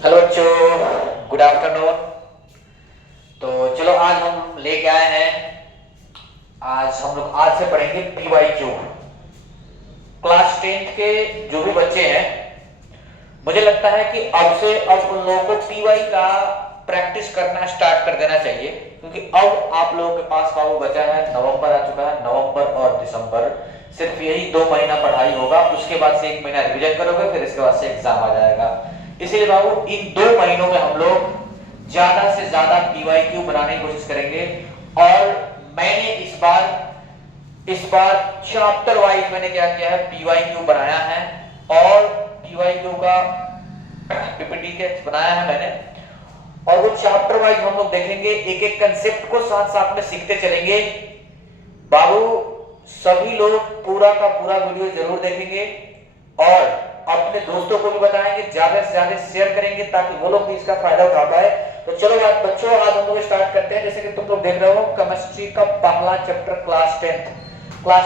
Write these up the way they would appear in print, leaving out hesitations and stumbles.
Hello बच्चों, good afternoon. तो चलो आज हम लेके आए हैं, आज हम लोग आज से पढ़ेंगे पीवाईक्यू। क्लास 10 के जो भी बच्चे हैं, मुझे लगता है कि अब उन लोगों को पीवाई का प्रैक्टिस करना स्टार्ट कर देना चाहिए, क्योंकि अब आप लोगों के पास बाबू बचा है, नवंबर आ चुका है, नवंबर और दिसंबर, सिर्फ यही 2 महीना पढ़ाई होगा। उसके बाद से 1 महीना रिवीजन करोगे, फिर इसके बाद से एग्जाम आ जाएगा। इसीलिए बाबू इन 2 महीनों में हम लोग ज्यादा से ज्यादा पीवाईक्यू बनाने की कोशिश करेंगे। और मैंने इस बार चैप्टर वाइज मैंने क्या किया है, पीवाईक्यू बनाया है और पीवाईक्यू का पीपीटी के बनाया है मैंने, और वो चैप्टर वाइज हम लोग देखेंगे, एक एक कंसेप्ट को साथ साथ में सीखते चलेंगे। बाबू सभी लोग पूरा का पूरा वीडियो जरूर देखेंगे और अपने दोस्तों को भी बताएंगे, ज्यादा से ज्यादा शेयर करेंगे ताकि वो लोग भी इसका फायदा उठा पाए। तो चलो यार बच्चों, आज हम लोग स्टार्ट करते हैं। जैसे कि तुम लोग देख रहे हो, केमिस्ट्री का पहला चैप्टर, क्लास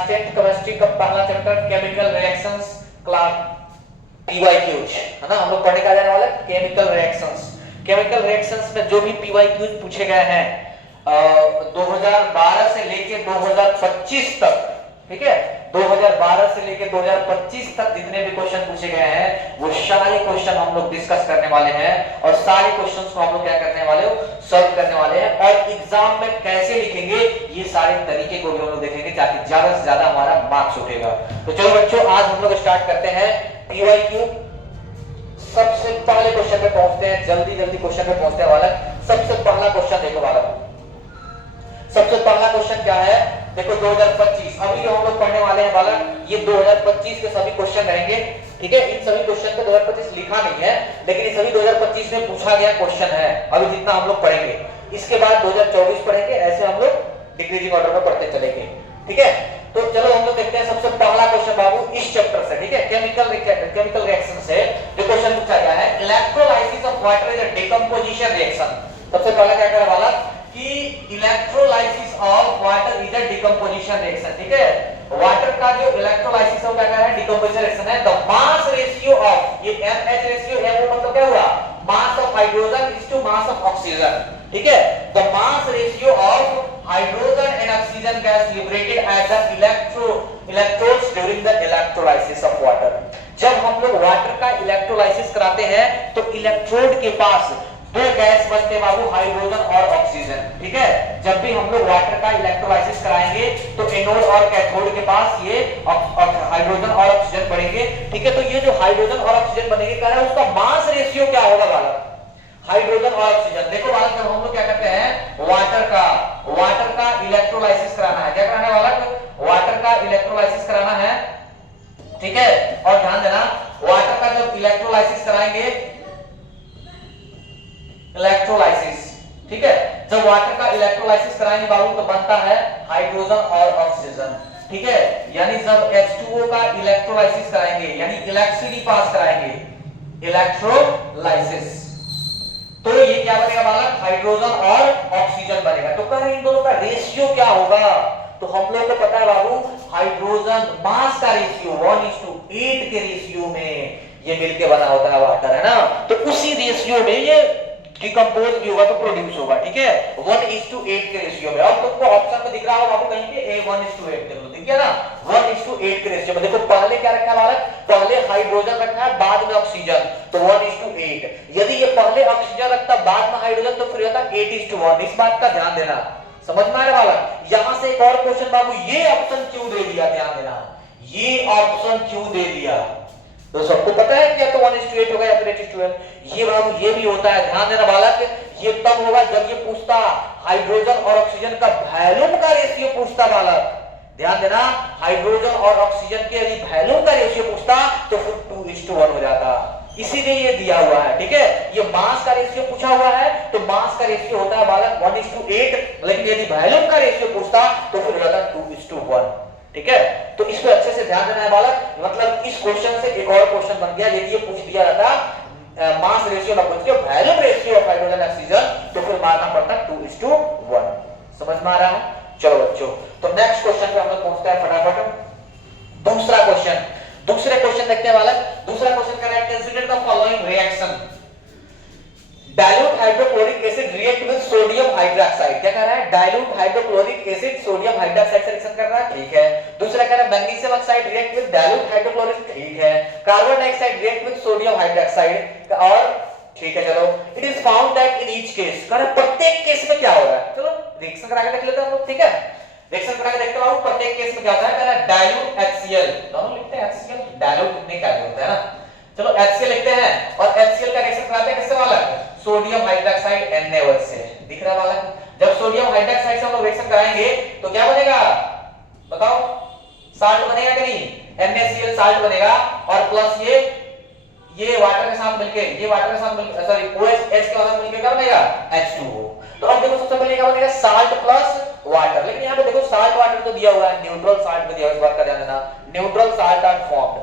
10 केमिस्ट्री का पहला chapter chemical reactions, class PYQs है ना, हम लोग पढ़ने का जाने वाला है केमिकल रिएक्शंस। केमिकल रिएक्शंस में जो भी पीवाईक्यूज पूछे गए हैं 2012 से लेके 2025 तक, ठीक है, 2012 से लेके 2025 तक जितने भी क्वेश्चन पूछे गए हैं वो सारे क्वेश्चन हम लोग डिस्कस करने वाले हैं, और सारे क्वेश्चंस को हम लोग क्या करने वाले हो, सॉल्व करने वाले हैं। और एग्जाम में कैसे लिखेंगे ये सारे तरीके को भी हम लोग देखेंगे, ताकि ज्यादा से ज्यादा हमारा मार्क्स उठेगा। तो चलो बच्चों, आज हम लोग स्टार्ट करते हैं पीवाईक्यू। सबसे पहले क्वेश्चन पे पहुंचते हैं, जल्दी जल्दी क्वेश्चन पे पहुंचते हैं बालक। सबसे पहला क्वेश्चन देखो बालक, सबसे पहला क्वेश्चन क्या है, देखो 2025 अभी जो हम लोग पढ़ने वाले हैं बालक, ये 2025 के सभी क्वेश्चन रहेंगे, ठीक है। इन सभी क्वेश्चन पे 2025 लिखा नहीं है, लेकिन ये सभी 2025 में पूछा गया क्वेश्चन है, अभी जितना हम लोग पढ़ेंगे। इसके बाद 2024 पढ़ेंगे, ऐसे हम लोग डिक्रीजिंग ऑर्डर में पढ़ते चलेंगे, ठीक है। तो चलो हम लोग देखते हैं सबसे पहला क्वेश्चन बाबू इस चैप्टर से, ठीक है, केमिकल रिएक्शन से जो क्वेश्चन पूछा गया है, electrolysis of water is a decomposition reaction. सबसे पहला क्या करें वाला कि electrolysis of water is a decomposition reaction, ठीक है। वाटर का जो इलेक्ट्रोलाइसिस है वो क्या है, डिकम्पोजिशन रिएक्शन है। द मास रेशियो ऑफ, ये एमएच रेशियो है, वो मतलब क्या हुआ, mass of hydrogen is to mass of oxygen, ठीक है। The mass ratio of hydrogen and oxygen gas liberated at the electrodes during the electrolysis of water. जब हम लोग वाटर का इलेक्ट्रोलाइसिस कराते हैं तो इलेक्ट्रोड के पास 2 गैस बनते हैं बाबू, हाइड्रोजन और ऑक्सीजन, ठीक है। जब भी हम लोग वाटर का इलेक्ट्रोलाइसिस कराएंगे तो एनोड और कैथोड के पास ये हाइड्रोजन और ऑक्सीजन बनेंगे, ठीक है। तो ये जो हाइड्रोजन और ऑक्सीजन बनेंगे, कह रहा है उसका मास रेशियो क्या होगा बालक, हाइड्रोजन और ऑक्सीजन। देखो बालक, जब हम लोग क्या करते हैं, वाटर का इलेक्ट्रोलाइसिस कराना है, क्या कराना है बालक, वाटर का इलेक्ट्रोलाइसिस कराना है, ठीक है। और ध्यान देना, वाटर का जब इलेक्ट्रोलाइसिस कराएंगे, इलेक्ट्रोलाइसिस, ठीक है, जब वाटर का इलेक्ट्रोलाइसिस कराएंगे बाबू तो बनता है हाइड्रोजन और ऑक्सीजन, ठीक है। यानी जब H2O का इलेक्ट्रोलाइसिस कराएंगे, यानी इलेक्ट्रिसिटी पास कराएंगे, इलेक्ट्रोलाइसिस, तो ये क्या बनेगा बालक, हाइड्रोजन और ऑक्सीजन बनेगा। तो कह रहे हैं इन दोनों का रेशियो क्या होगा, तो हम लोग को पता है बाबू, हाइड्रोजन मास का रेशियो 1:8 के रेशियो में ये मिलके बना होता है वाटर, है ना। तो उसी रेशियो में ये डिकम्पोज भी होगा तो प्रोड्यूस होगा, ठीक है, 1:8 के रेशियो में। अब तुमको ऑप्शन में दिख रहा होगा आपको कहीं पे 1:8 देखो, दिख गया ना, 1:8 के रेशियो में। देखो पहले क्या रखा है बालक, पहले हाइड्रोजन रखा है, बाद में ऑक्सीजन, तो 1:8। यदि ये पहले ऑक्सीजन रखता बाद में हाइड्रोजन तो फिर होता 8:1। इस बात का ध्यान देना, समझ में आ रहा है बालक। यहां से एक और क्वेश्चन बाबू, ये ऑप्शन क्यों दे दिया, ध्यान देना, ये ऑप्शन क्यों दे दिया, तो सबको पता है क्या, तो 1:8 होगा या फिर 8:12, ये बाबू ये भी होता है, ध्यान देना बालक। ये तब होगा जब ये पूछता हाइड्रोजन और ऑक्सीजन का वॉल्यूम का रेशियो पूछता बालक, ध्यान देना, हाइड्रोजन और ऑक्सीजन के यदि वॉल्यूम का रेशियो पूछता तो फिर 2:1 हो जाता, इसीलिए ये दिया हुआ है, ठीक है। ये मास का रेशियो पूछा हुआ है तो मास का रेशियो होता है बालक 1:8, लेकिन यदि वॉल्यूम का रेशियो पूछता तो फिर हो जाता 2:1, ठीक है। तो इस पे अच्छे से ध्यान देना है बालक। मतलब इस क्वेश्चन से एक और क्वेश्चन बन गया, यदि ये पूछ दिया रहता मास रेशियो ना पूछ के volume ratio of hydrogen oxygen तो फिर मारना पड़ता 2:1। समझ में आ रहा है। चलो बच्चों, तो नेक्स्ट क्वेश्चन पे हम लोग पहुंचते हैं फटाफट। दूसरे क्वेश्चन देखने वाला, दूसरा क्वेश्चन कह रहा है consider the following reaction, dilute hydrochloric acid react with sodium hydroxide, क्या कह रहा है, dilute hydrochloric acid sodium hydroxide से रिएक्शन कर रहा है, ठीक है। दूसरा कह रहा है magnesium oxide react with dilute hydrochloric, ठीक है। Carbon dioxide react with sodium hydroxide, और ठीक है चलो। It is found that in each case, कह रहा है प्रत्येक केस में क्या हो रहा है, चलो रिएक्शन करा के देख लेते हैं हम लोग, ठीक है। रिएक्शन करा के देखते हैं प्रत्येक केस में क्या होता है, कह रहा है डाइल्यूट HCl, दोनों लिखते हैं HCl, डाइल्यूट लिखने का होता है ना, चलो HCl लिखते हैं, और HCl का रिएक्शन कराते हैं किससे वाला, सोडियम हाइड्रोक्साइड NaOH से, दिख रहा वाला। जब सोडियम हाइड्रोक्साइड से हम लोग रिएक्शन कराएंगे तो क्या बनेगा बताओ, साल्ट बनेगा कि नहीं, NaCl साल्ट बनेगा, और प्लस ये वाटर के साथ मिलके, ये वाटर के साथ मिलके, सॉरी OH H के साथ मिलके क्या बनेगा, H2O। तो अब देखो सबसे पहले क्या बनेगा, साल्ट प्लस वाटर, लेकिन यहाँ पे देखो साल्ट वाटर तो दिया हुआ है, न्यूट्रल साल्ट भी दिया हुआ है, इस बात का ध्यान देना, neutral salt are formed,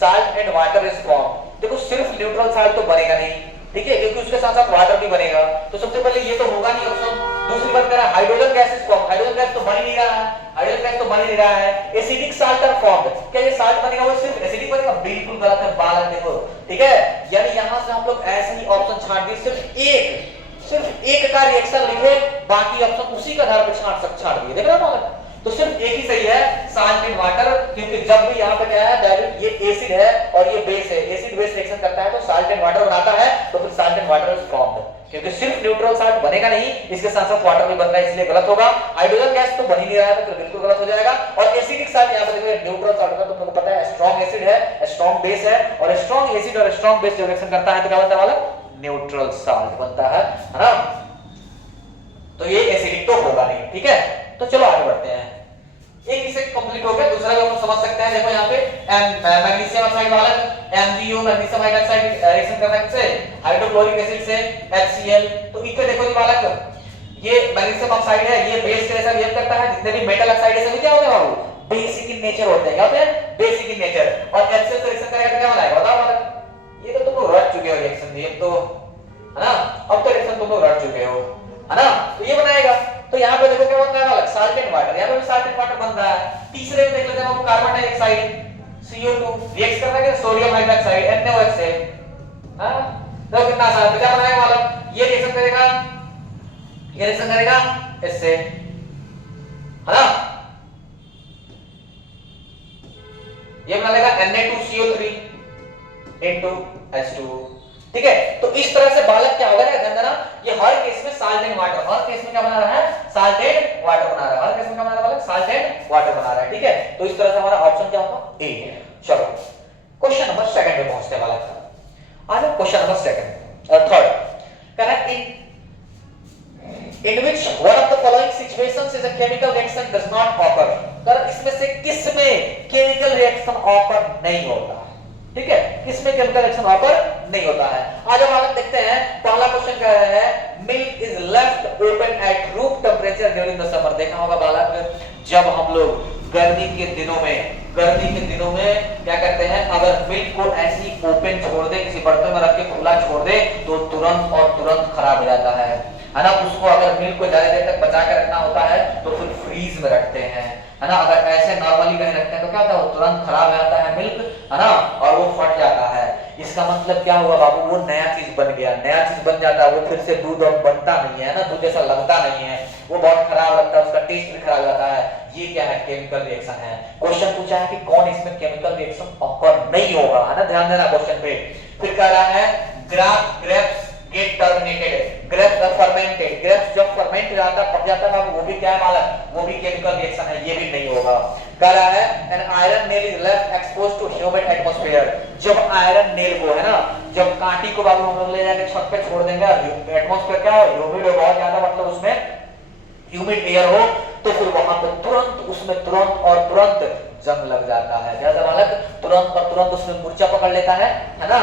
salt and water is formed. देखो सिर्फ न्यूट्रल साल्ट तो बनेगा नहीं, ठीक है, क्योंकि उसके साथ साथ वाटर भी बनेगा, तो सबसे पहले ये तो होगा नहीं ऑप्शन। दूसरी बात कह रहा है hydrogen gas is form, hydrogen gas तो बन ही नहीं रहा है, हाइड्रोजन गैस तो बन ही नहीं रहा है। एसिडिक साल्ट आर फॉर्म्ड, क्या ये साल्ट बनेगा वो सिर्फ एसिडिक बनेगा, बिल्कुल गलत है बालक, देखो ठीक है, यानी यहां से हम लोग ऐसे ही ऑप्शन छांट दिए, सिर्फ एक का रिएक्शन लिखे, बाकी ऑप्शन उसी के आधार पर छांट दिए, देख रहे हो बालक, तो सिर्फ एक ही सही है, साल्ट एंड वाटर, क्योंकि जब भी यहाँ पे क्या है डायरेक्ट ये एसिड है और ये बेस है, एसिड बेस रिएक्शन करता है तो साल्ट एंड वाटर बनाता है, तो फिर salt and water is formed, क्योंकि सिर्फ न्यूट्रल साल्ट बनेगा नहीं, इसके साथ साथ वाटर भी बन रहा है, इसलिए गलत होगा। हाइड्रोजन गैस तो बन ही नहीं रहा है तो बिल्कुल गलत हो जाएगा। और एसिडिक साल्ट यहाँ पे देखो न्यूट्रल साल्ट का, तुम लोगों को पता है स्ट्रॉन्ग एसिड है, स्ट्रॉन्ग बेस है, और स्ट्रॉन्ग एसिड और स्ट्रॉन्ग बेस जो रिएक्शन करता है तो क्या बनता है वाला, न्यूट्रल साल्ट बनता है ना, तो ये एसिडिक तो होगा नहीं, ठीक है। तो चलो आगे बढ़ते हैं, एक इसे कंप्लीट हो गया, दूसरा भी हम समझ सकते हैं, देखो यहाँ पे मैग्नीशियम ऑक्साइड वाला MgO मैग्नीशियम हाइड्रोक्साइड रिएक्शन कर रहा है किससे, हाइड्रोक्लोरिक एसिड से HCl, तो इसे देखो जी बालक, ये मैग्नीशियम ऑक्साइड है, ये बेस के जैसा बिहेव करता है, जितने भी मेटल ऑक्साइड है सभी क्या होते हैं बाबू, बेसिक इन नेचर होते हैं, क्या होते हैं, बेसिक इन नेचर, और HCl से रिएक्शन करेगा तो क्या बनाएगा बताओ बालक, ये तो तुम लोग रट चुके हो रिएक्शन, ये तो है ना, अब तो रिएक्शन तुम लोग रट चुके हो, है ना, तो ये बनाएगा, तो यहाँ पे देखो क्या बनता है वाला, साल्ट एंड वाटर, यहाँ पे भी साल्ट एंड वाटर बन रहा है। तीसरे में देख लेते हैं हम कार्बन डाइऑक्साइड CO2 रिएक्ट कर रहा है सोडियम हाइड्रोक्साइड NaOH से, हां देखो कितना आसान है, क्या बनाएगा वाला, ये रिएक्शन करेगा, ये रिएक्शन करेगा इससे, है ना, ये बना लेगा Na2CO3 H2O, ठीक है। तो इस तरह से बालक क्या होगा ना, ये हर केस में salt and water, her case में क्या बना रहा है, साल्ट एंड वाटर बना रहा है, हर केस में क्या बना रहा है, साल्ट एंड वाटर बना रहा है, ठीक है। तो इस तरह से हमारा ऑप्शन क्या होगा, ए। चलो क्वेश्चन नंबर 2 पे पहुंचते हैं बालक, आ जाओ question number 3 correct, in which one of the following situations is a chemical reaction does not occur, कर इसमें से किस में केमिकल रिएक्शन ऑकर नहीं होता, ठीक है, किसमें केमिकल रिएक्शन ऑकर नहीं होता है। आज हम आगे देखते हैं, पहला क्वेश्चन कह रहा है milk is left open at room temperature during the summer, देखा होगा बालक, जब हम लोग गर्मी के दिनों में क्या करते हैं, अगर मिल्क को ऐसी ओपन छोड़ दे, किसी बर्तन में रख के खुला छोड़ दे तो तुरंत खराब हो जाता है ना। उसको अगर मिल्क को ज्यादा देर तक बचा के रखना होता है तो फिर फ्रीज में रखते हैं, है ना। अगर ऐसे नॉर्मली कहीं रखते हैं तो क्या होता है, वो तुरंत खराब हो जाता है मिल्क, है ना, और वो फट जाता है। इसका मतलब क्या हुआ बाबू, वो नया चीज बन गया, नया चीज बन जाता है, वो फिर से दूध और बनता नहीं है ना, दूध जैसा लगता नहीं है, वो बहुत खराब लगता है, उसका टेस्ट भी खराब जाता है। ये क्या है, केमिकल रिएक्शन है। क्वेश्चन पूछा है कि कौन इसमें केमिकल रिएक्शन ऑकर नहीं होगा, है ना, ध्यान देना क्वेश्चन पे। फिर कह रहा है grapes get terminated, grapes are fermented, grapes जब फर्मेंट हो जाता है, पक जाता है, वो भी क्या है मालूम, वो भी केमिकल रिएक्शन है, ये भी नहीं होगा। कह रहा है an iron nail is left exposed to humid atmosphere, जब आयरन नेल को, है ना, जब कांटी को बाबू हम लोग ले जाके छत पे छोड़ देंगे, एटमॉस्फेयर क्या हो, ह्यूमिड हो बहुत ज्यादा, मतलब उसमें ह्यूमिड एयर हो, तो फिर वहां पे उसमें तुरंत जंग लग जाता है, क्या मालूम, तुरंत उसमें मूर्छा पकड़ लेता है ना,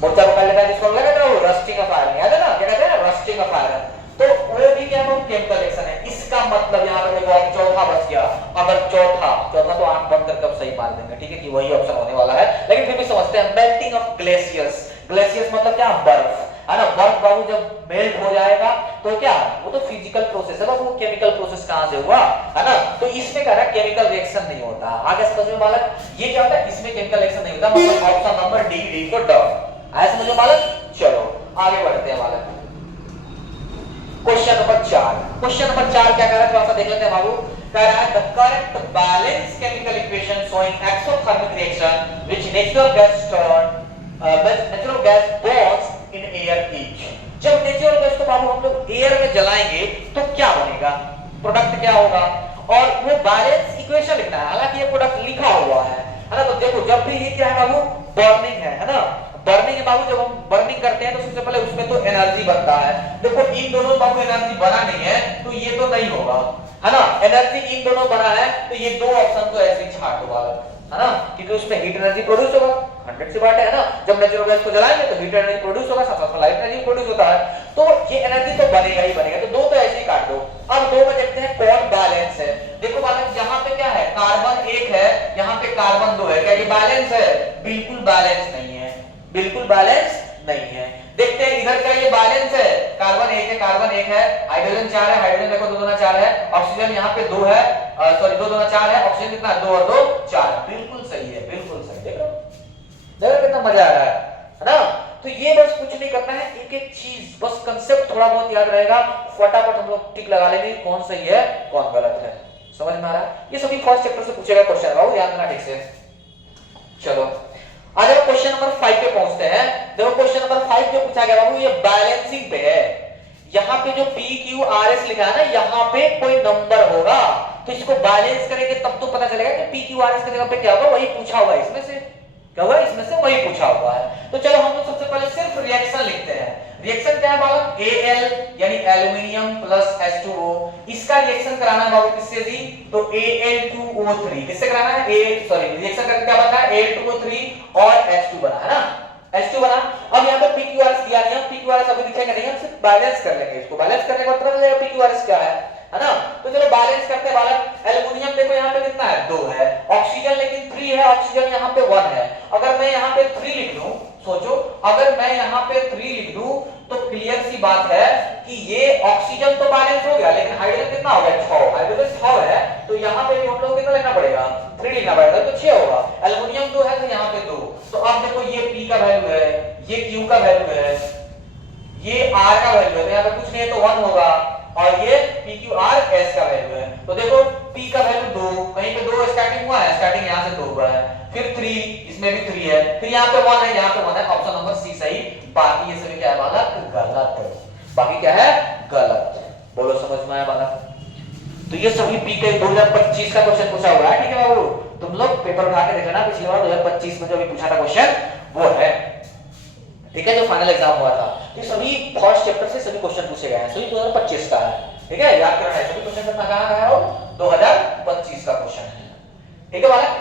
मूर्छा पकड़ लेता है, जिसको लगेगा वो रस्टिंग ऑफ आयरन, याद है ना, क्या कहते हैं, रस्टिंग ऑफ आयरन, तो वो भी क्या है, केमिकल रिएक्शन है। इसका मतलब यहाँ पे देखो चौथा बच गया, अगर चौथा तो आंख बंद करके अब सही मार देंगे, ठीक है, कि वही ऑप्शन होने वाला है, लेकिन फिर भी समझते हैं। मेल्टिंग ऑफ ग्लेशियर्स, ग्लेशियर्स मतलब क्या, बर्फ, है ना, बर्फ बाबू जब मेल्ट हो जाएगा तो क्या, वो तो फिजिकल प्रोसेस है, वो केमिकल प्रोसेस कहां से हुआ, है ना, तो इसमें कह रहा है केमिकल रिएक्शन नहीं होता। आगे समझ में बालक, ये क्या होता है, इसमें केमिकल रिएक्शन नहीं होता, मतलब ऑप्शन नंबर डी को ड, आया समझ में बालक? चलो आगे बढ़ते हैं बालक। क्वेश्चन नंबर 4, क्वेश्चन नंबर 4 क्या कह रहा है थोड़ा सा देख लेते हैं बाबू। कह रहा है the correct balance chemical equation showing exothermic reaction which natural gas bonds in air etch. जब नेचुरल गैस को बाबू हम लोग एयर में जलाएंगे तो क्या बनेगा, प्रोडक्ट क्या होगा, और वो बैलेंस इक्वेशन लिखना है। हालांकि ये प्रोडक्ट लिखा हुआ है ना। तो देखो जब भी ये क्या है बाबू, बर्निंग है ना। बर्निंग है बाबू, जब हम बर्निंग करते हैं तो सबसे पहले उसमें तो एनर्जी बनता है। देखो इन दोनों बाबू एनर्जी बना नहीं है तो ये तो नहीं होगा, है ना। एनर्जी इन दोनों बना है तो ये दो ऑप्शन तो ऐसे ही छाट दो बालक, है ना, क्योंकि उसमें हीट एनर्जी प्रोड्यूस होगा, 100 से बात है ना। जब नेचुरल गैस को जलाएंगे तो हीट एनर्जी प्रोड्यूस होगा, साथ साथ लाइट एनर्जी प्रोड्यूस होता है, तो ये एनर्जी तो बनेगा ही बनेगा। तो दो तो ऐसे ही काट दो। अब दो में देखते हैं कौन बैलेंस है। देखो बालक यहाँ पे क्या है, कार्बन 1 है, यहाँ पे कार्बन 2 है। क्या ये बैलेंस है? बिल्कुल बैलेंस नहीं है, बिल्कुल बैलेंस नहीं है। देखते हैं इधर का ये बैलेंस है, कार्बन 1 है, कार्बन 1 है, हाइड्रोजन 4 है, हाइड्रोजन देखो 2 2 4 है, ऑक्सीजन यहाँ पे 2 है, सॉरी 2 2 4 है, ऑक्सीजन कितना है 2 और 2 4। बिल्कुल सही है, बिल्कुल सही। देखो देखो कितना मजा आ रहा है ना। तो ये बस कुछ नहीं करना है, एक एक चीज बस कंसेप्ट थोड़ा बहुत याद रहेगा, फटाफट हम लोग टिक लगा लेंगे कौन सही है कौन गलत है। समझ में आ रहा है? ये सभी फर्स्ट चैप्टर से पूछेगा क्वेश्चन है बाबू, ध्यान देना ठीक से। चलो आ जाओ क्वेश्चन नंबर 5 पे पहुंचते हैं। देखो क्वेश्चन नंबर 5 जो पूछा गया बाबू ये बैलेंसिंग पे है। यहाँ पे जो PQRS लिखा है ना, यहाँ पे कोई नंबर होगा तो इसको बैलेंस करेंगे तब तो पता चलेगा कि PQRS की जगह पे क्या होगा, वही पूछा हुआ है इसमें से, क्या हुआ इसमें से वही पूछा हुआ है। तो चलो हम लोग सबसे पहले सिर्फ रिएक्शन लिखते हैं। रिएक्शन क्या है बालक? Al यानी एल्युमिनियम प्लस H2O। इसका रिएक्शन कराना है बाबू किससे जी? तो Al2O3 किससे कराना है? रिएक्शन करके क्या बनता है? Al2O3 और H2 बना है ना, H2 बना। अब यहाँ पे PQRS दिया नहीं है, PQRS अभी लिखेंगे नहीं, हम सिर्फ बैलेंस कर लेंगे। इसको बैलेंस करने के बाद पता चलेगा PQRS क्या है ना। तो चलो बैलेंस करते हैं बालक। एल्युमिनियम देखो यहाँ पे कितना है 2 है, ऑक्सीजन लेकिन 3 है, ऑक्सीजन यहाँ पे 1 है। अगर मैं यहाँ पे 3 लिख दूं, सोचो अगर मैं यहाँ पे 3 लिख दूं तो क्लियर सी बात है कि ये ऑक्सीजन तो बैलेंस हो गया, लेकिन हाइड्रोजन कितना हो गया 6, हाइड्रोजन 6 है, तो यहाँ पे भी हम लोग कितना लिखना पड़ेगा 3 लिखना पड़ेगा, तो 6 होगा। एल्युमिनियम 2 है तो यहाँ पे 2। तो अब देखो ये P का वैल्यू है, ये Q का वैल्यू है, ये R का वैल्यू है, तो यहाँ पे कुछ नहीं है तो 1 होगा, और ये PQRS का वैल्यू है। तो देखो P का वैल्यू 2, कहीं पे 2 स्टार्टिंग हुआ है, स्टार्टिंग यहाँ से 2 हुआ है, फिर 3, इसमें भी 3 है, फिर यहाँ पे 1 है, यहाँ पे 1 है, ऑप्शन नंबर सी सही। बाकी ये सभी क्या है बालक? गलत। बाकी क्या है? गलत। बोलो समझ में आया बालक? तो ये सभी पी के 2025 का क्वेश्चन पूछा हुआ है, ठीक है बाबू। तुम लोग पेपर उठा के देख लेना, पिछली बार 2025 में जो भी पूछा था क्वेश्चन वो है, ठीक है, जो फाइनल एग्जाम हुआ था। ये सभी फर्स्ट चैप्टर से सभी क्वेश्चन पूछे गए हैं, सभी 2025 का है, ठीक है, याद करना है। सभी क्वेश्चन कितना कहां का है? वो 2025 का क्वेश्चन है, ठीक है बालक।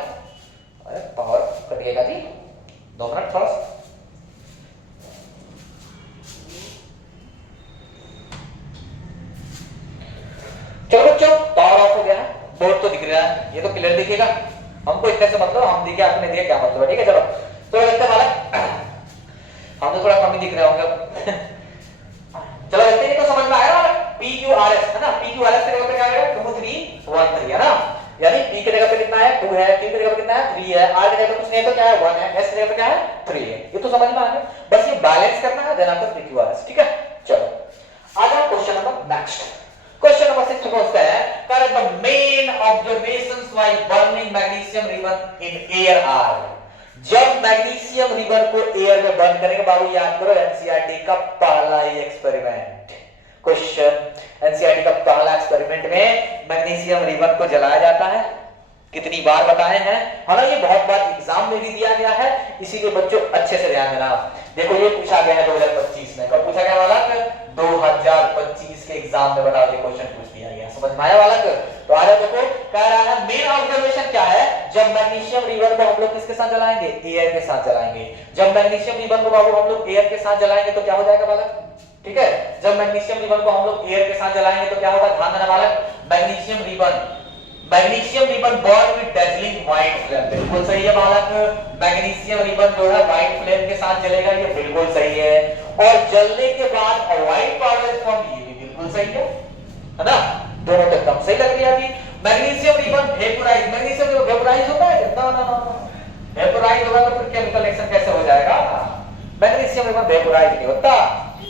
अरे पावर कट गया जी, 2 मिनट थोड़ा। चलो बच्चों पावर ऑफ हो गया है, बोर्ड तो दिख रहा है, ये तो क्लियर दिखेगा हमको, इतने से मतलब हम दिखे आपने दिया क्या मतलब है, ठीक है। चलो तो लगता है बालक हम तो थोड़ा कम ही दिख रहे होंगे चलो देखते हैं, तो समझ में आया ना। PQRS है ना, PQRS की जगह पे क्या आएगा 2 3 1 3 है ना, यानी P की जगह पे कितना है 2 है, Q की जगह पे कितना है 3 है, R की जगह पे कुछ नहीं है तो क्या है 1 है, S की जगह पे क्या है 3 है। ये तो समझ में आ गया, बस ये बैलेंस करना है, देन आफ्टर PQRS, ठीक है। चलो आ जाओ question number next. Question number 6 पूछता है, correct the main observations while burning magnesium ribbon in air are. जब मैग्नीशियम रिबन को एयर में बर्न करेंगे बाबू, याद करो एनसीईआरटी का पहला ही एक्सपेरिमेंट क्वेश्चन। एनसीईआरटी का पहला एक्सपेरिमेंट में मैग्नीशियम रिबन को जलाया जाता है, कितनी बार बताए हैं, हालांकि ये बहुत बार एग्जाम में भी दिया गया है, इसीलिए बच्चों अच्छे से ध्यान देना। देखो ये पूछा गया है 2025 में, कब पूछा गया वाला? 2025 के एग्जाम में बताओ, ये क्वेश्चन पूछ दिया गया, समझ में आया वाला? तो आ जाओ, देखो कह रहा है मेन ऑब्जर्वेशन क्या है, जब मैग्नीशियम रिबन को हम लोग किसके साथ जलाएंगे? एयर के साथ जलाएंगे। जब मैग्नीशियम रिबन को बाबू हम लोग एयर के साथ जलाएंगे तो क्या हो जाएगा बालक? ठीक है, जब मैग्नीशियम रिबन को हम लोग एयर के साथ जलाएंगे तो क्या होगा? ध्यान देना बालक, magnesium ribbon burn with dazzling white flame, बिल्कुल सही है बालक। मैग्नीशियम रिबन जो है व्हाइट फ्लेम के साथ जलेगा, ये बिल्कुल सही है। और जलने के बाद व्हाइट पाउडर फॉर्म, ये भी बिल्कुल सही है ना, दोनों तो एकदम सही लग रही है। अभी मैग्नीशियम रिबन वेपोराइज, मैग्नीशियम जो वेपोराइज होता है ना, वेपोराइज होगा तो फिर केमिकल रिएक्शन कैसे हो जाएगा? मैग्नीशियम मैग्नीशियम एक बार वेपोराइज नहीं होता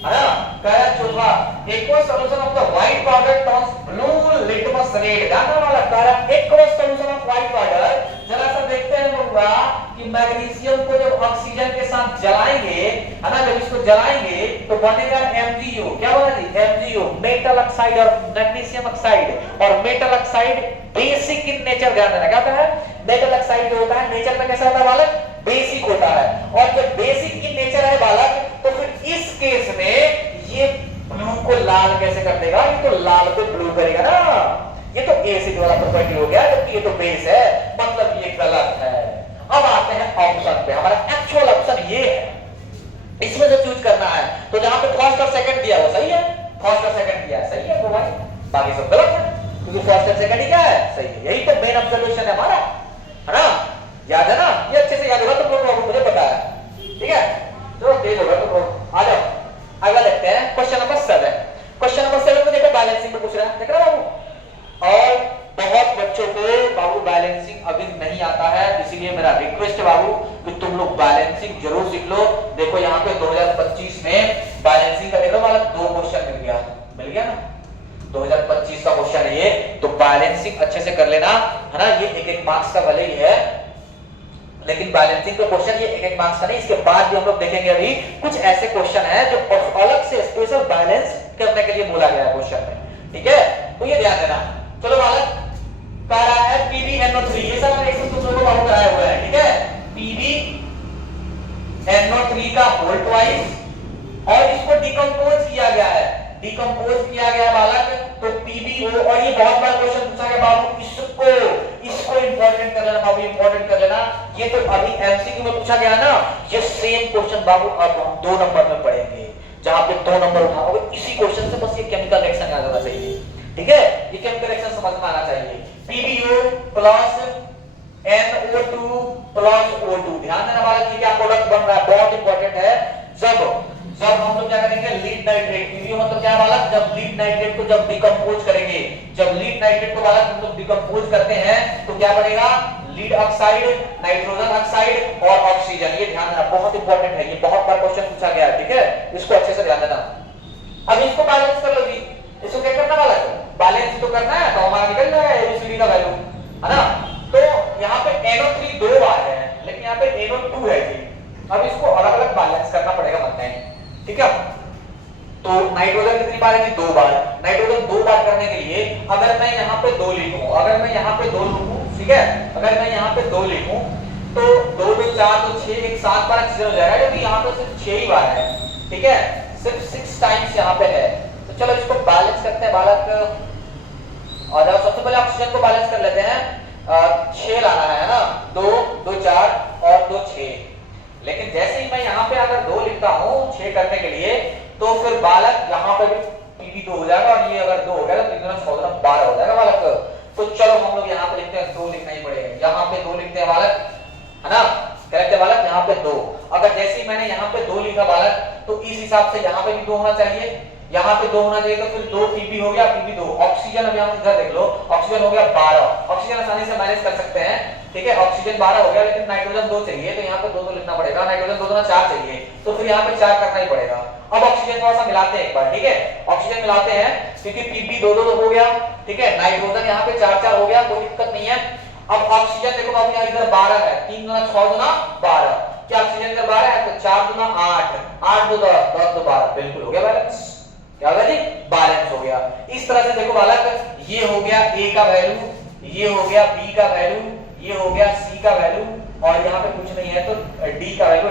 है ना। कह रहा चौथा aqueous solution of the white powder turns blue litmus red, जानने वाला कह रहा aqueous solution of white powder, जरा सा देखते हैं बंगा कि मैग्नीशियम को जब ऑक्सीजन के साथ जलाएंगे है ना, जब इसको जलाएंगे तो बनेगा MgO, क्या बना जी MgO, मेटल ऑक्साइड और मैग्नीशियम ऑक्साइड। और metal oxide basic in nature, ध्यान देना क्या होता है, मेटल ऑक्साइड जो होता है नेचर में कैसा होता है बालक, बेसिक होता है। और जब बेसिक इन नेचर है बालक तो फिर इस केस में ये ब्लू को लाल कैसे कर देगा, ये तो लाल को ब्लू करेगा ना, ये तो एसिड वाला प्रॉपर्टी हो गया, जबकि ये तो बेस है, मतलब ये गलत है। अब आते हैं ऑप्शन पे, हमारा एक्चुअल ऑप्शन ये है, इसमें से चूज करना है। तो जहां पे फर्स्ट और सेकंड दिया वो सही है, फर्स्ट और सेकंड दिया सही है, तो भाई बाकी सब गलत है, क्योंकि फर्स्ट और सेकंड ही क्या है, सही है। यही तो मेन ऑब्जर्वेशन है हमारा, है ना, याद है ना, ये अच्छे से याद होगा तुम लोगों को, मुझे पता है, ठीक है। चलो तेज होगा तुम लोग, आ जाओ अगला देखते हैं क्वेश्चन नंबर 7। क्वेश्चन नंबर 7 में देखो बैलेंसिंग में पूछ रहा है, देख रहा बाबू। और बहुत बच्चों को बाबू बैलेंसिंग अभी नहीं आता है, इसीलिए मेरा रिक्वेस्ट है बाबू कि तुम लोग बैलेंसिंग जरूर सीख लो। देखो यहाँ पे 2025 में बैलेंसिंग का देखो वाला 2 क्वेश्चन मिल गया ना, 2025 का क्वेश्चन है ये, तो बैलेंसिंग अच्छे से कर लेना, है ना। ये 1-1 मार्क्स का भले ही है, लेकिन बैलेंसिंग का क्वेश्चन ये 1-1 मार्क्स का नहीं, इसके बाद भी हम लोग देखेंगे अभी कुछ ऐसे क्वेश्चन है जो अलग से स्पेशल बैलेंस करने के लिए बोला गया है क्वेश्चन में, ठीक है, तो ये ध्यान देना। चलो बालक कह रहा है PbNO3, ये सब रिएक्शन तुम लोगों को बाबू कराया हुआ है, ठीक है, PbNO3 का होल ट्वाइस, और इसको डिकम्पोज किया गया है, डिकम्पोज किया गया बालक, तो PbO, और ये बहुत बार क्वेश्चन पूछा गया बाबू, इसको इंपॉर्टेंट कर लेना बाबू, इंपॉर्टेंट कर लेना। ये तो अभी MCQ में पूछा गया ना, ये सेम क्वेश्चन बाबू अब हम 2 नंबर में पढ़ेंगे, जहां पे 2 नंबर उठाओगे इसी क्वेश्चन से, बस ये केमिकल रिएक्शन याद होना चाहिए, ठीक है, ये केमिकल रिएक्शन समझ में आना चाहिए। PbO plus NO2 plus O2, ध्यान देना बालक, ये क्या प्रोडक्ट बन रहा है, बहुत इंपॉर्टेंट है। जब हम लोग क्या करेंगे, लीड नाइट्रेट, PbO मतलब क्या बालक, जब लीड नाइट्रेट को जब डिकम्पोज करेंगे, जब लीड नाइट्रेट को बालक हम लोग डिकम्पोज करते हैं तो क्या बनेगा, लीड ऑक्साइड, नाइट्रोजन ऑक्साइड और ऑक्सीजन। ये ध्यान देना, बहुत इंपॉर्टेंट है, ये बहुत बार क्वेश्चन पूछा गया है, ठीक है, इसको अच्छे से ध्यान देना। अब इसको बैलेंस कर लो जी, इसको क्या करना बालक, बैलेंस तो करना है, तो हमारा निकल जाएगा ABCD का वैल्यू, है ना। तो यहाँ पे NO3 2 बार है, लेकिन यहाँ पे NO2 है जी, अब इसको अलग-अलग बैलेंस करना पड़ेगा मतलब है, ठीक है। तो नाइट्रोजन कितनी बार है, 2 बार, नाइट्रोजन 2 बार करने के लिए अगर मैं यहाँ पे 2 लिखूं, अगर मैं यहाँ पे 2 लिखूं, ठीक है, अगर मैं यहाँ पे 2 लिखूं तो 2 2 4 तो 6, एक 7 बार ऑक्सीजन हो जाएगा, जबकि यहाँ पे सिर्फ 6 ही बार है, ठीक है, सिर्फ 6 टाइम्स यहाँ पे है। तो चलो इसको बैलेंस करते हैं बालक, और जब सबसे पहले ऑक्सीजन को बैलेंस कर लेते हैं, 6 लाना है ना, 2 2 4 और 2 6, लेकिन जैसे ही मैं यहाँ पे अगर 2 लिखता हूँ 6 करने के लिए, तो फिर बालक यहाँ पे भी Pb 2 हो जाएगा, और ये अगर 2 हो गया तो 3 गुना 6 गुना 12 हो जाएगा बालक। तो चलो हम लोग यहाँ पे लिखते हैं 2 लिखना ही पड़ेगा, यहाँ पे 2 लिखते हैं बालक, है ना, करेक्ट है बालक, यहाँ पे 2। अगर जैसे ही मैंने यहाँ पे 2 लिखा बालक, तो इस हिसाब से यहाँ पे भी 2 होना चाहिए, यहाँ पे 2 होना चाहिए, तो फिर 2 Pb हो गया, Pb 2, ऑक्सीजन अब यहाँ इधर देख लो, ऑक्सीजन हो गया 12, ऑक्सीजन आसानी से मैनेज कर सकते हैं, ठीक है, ऑक्सीजन 12 हो गया, लेकिन नाइट्रोजन 2 चाहिए, तो यहाँ पे 2 लिखना पड़ेगा, नाइट्रोजन 2 2 4 चाहिए, तो फिर यहाँ पे 4 करना ही पड़ेगा। अब ऑक्सीजन थोड़ा सा मिलाते हैं एक बार, ठीक है, ऑक्सीजन मिलाते हैं, क्योंकि Pb 2 2 हो गया, ठीक है, नाइट्रोजन यहाँ पे 4 4 हो गया, कोई दिक्कत नहीं है। अब ऑक्सीजन देखो बाबू यहाँ इधर 12 है, 3 गुना 6 गुना 12, क्या ऑक्सीजन इधर 12 है, तो 4 गुना 8, 8 2 10, 10 2 12, बिल्कुल हो गया बैलेंस, क्या होगा जी, बैलेंस हो गया। इस तरह से देखो बालक, ये हो गया A का वैल्यू, ये हो गया B का वैल्यू, ये हो गया C का वैल्यू, और यहाँ पे कुछ नहीं है तो D का वैल्यू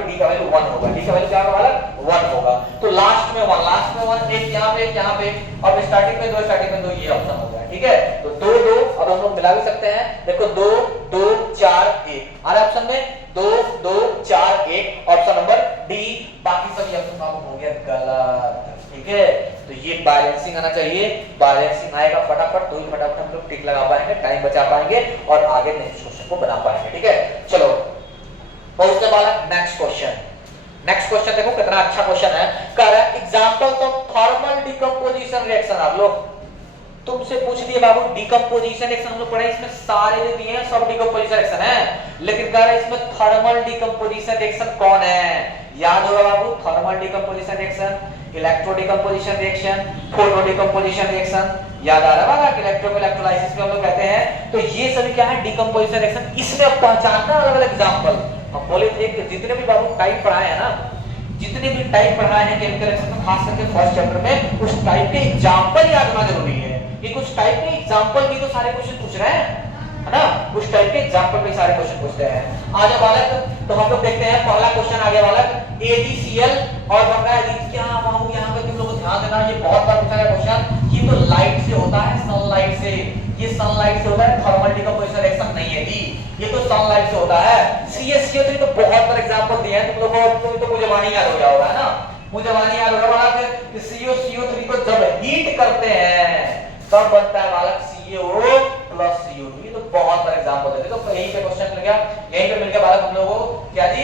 1 होगा, D का वैल्यू क्या होगा बालक, 1 होगा, तो लास्ट में 1, एक यहाँ पे, एक यहाँ पे, अब स्टार्टिंग में 2, स्टार्टिंग में 2, ये ऑप्शन हो गया, ठीक है। तो 2 2 अब हम लोग मिला भी सकते हैं, देखो 2 2 4 1 आ रहा ऑप्शन में, 2 2 4 1, ऑप्शन नंबर D, बाकी सभी ऑप्शन हो गया गलत, ठीक है। तो ये बैलेंसिंग आना चाहिए, बैलेंसिंग आएगा फटाफट, तो ही फटाफट हम लोग टिक लगा पाएंगे, टाइम बचा पाएंगे और आगे नेक्स्ट क्वेश्चन को बना पाएंगे, ठीक है। चलो और उसके बाद नेक्स्ट क्वेश्चन, नेक्स्ट क्वेश्चन देखो कितना अच्छा क्वेश्चन है, कह रहा है examples of thermal decomposition reaction, आप लोग तुमसे पूछ दिए बाबू डिकम्पोजिशन रिएक्शन हम लोग पढ़े, इसमें सारे जो दिए हैं सब डिकम्पोजिशन रिएक्शन है, लेकिन कह रहे हैं इसमें थर्मल डिकम्पोजिशन रिएक्शन कौन है? याद होगा बाबू, thermal decomposition reaction, electro decomposition reaction, photo decomposition reaction, याद आ रहा है? इलेक्ट्रो इलेक्ट्रोलाइसिस में हम लोग कहते हैं। तो ये सभी क्या है? Decomposition reaction. इसमें अब पहचानना अलग अलग एग्जांपल। हम बोले थे कि जितने भी बाबू टाइप पढ़ाए हैं ना, जितने भी टाइप पढ़ाए हैं केमिकल रिएक्शन में, खास करके फर्स्ट चैप्टर में, उस टाइप के एग्जांपल याद होना जरूरी है। ये कुछ टाइप के एग्जांपल भी तो सारे क्वेश्चन पूछ रहे हैं, है ना? कुछ टाइप के एग्जांपल भी सारे क्वेश्चन पूछते हैं। आ जाओ बालक, तो हम लोग देखते हैं पहला क्वेश्चन आ गया बालक, AgCl और बन रहा है क्या बाबू? यहाँ पे तुम लोग को ध्यान देना, ये बहुत बार पूछा गया क्वेश्चन। ये तो लाइट से होता है, सनलाइट से। ये सनलाइट से होता है, थर्मल डिकम्पोजिशन रिएक्शन नहीं है जी, ये तो सनलाइट से होता है। CaCO3 तो बहुत बार एग्जांपल दिए हैं तुम लोगों को, तो मुझे वाणी याद हो गया होगा, है ना? मुझे वाणी याद होगा बालक, CaCO3 को जब हीट करते हैं तब बनता है बालक CO प्लस CO2। ये तो बहुत बार एग्जांपल देते, तो यहीं पे क्वेश्चन मिल गया, यहीं पे मिल गया बालक हम लोगों को क्या जी?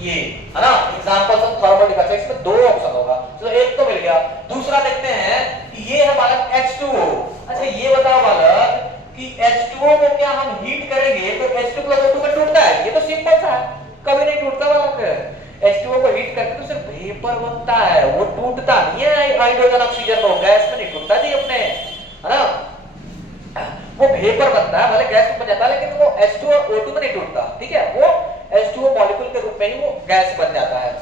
ये, है ना? एग्जांपल ऑफ थर्मल डिकम्पोजिशन, इसमें दो ऑप्शन होगा, तो एक तो मिल गया। दूसरा देखते हैं, ये है बालक H2O। अच्छा ये बताओ बालक कि H2O को क्या हम हीट करेंगे तो H2 प्लस O2 का टूटता है? ये तो सिंपल सा है, कभी नहीं टूटता बालक। H2O को हीट करके तो सिर्फ वेपर बनता है, वो टूटता नहीं है। हाइड्रोजन ऑक्सीजन को गैस में नहीं टूटता जी अपने, है ना? वो वेपर बनता है, भले गैस में बन जाता है, लेकिन वो H2 और O2 में नहीं टूटता, ठीक है? वो H2O मॉलिक्यूल के रूप में ही वो गैस बन जाता है।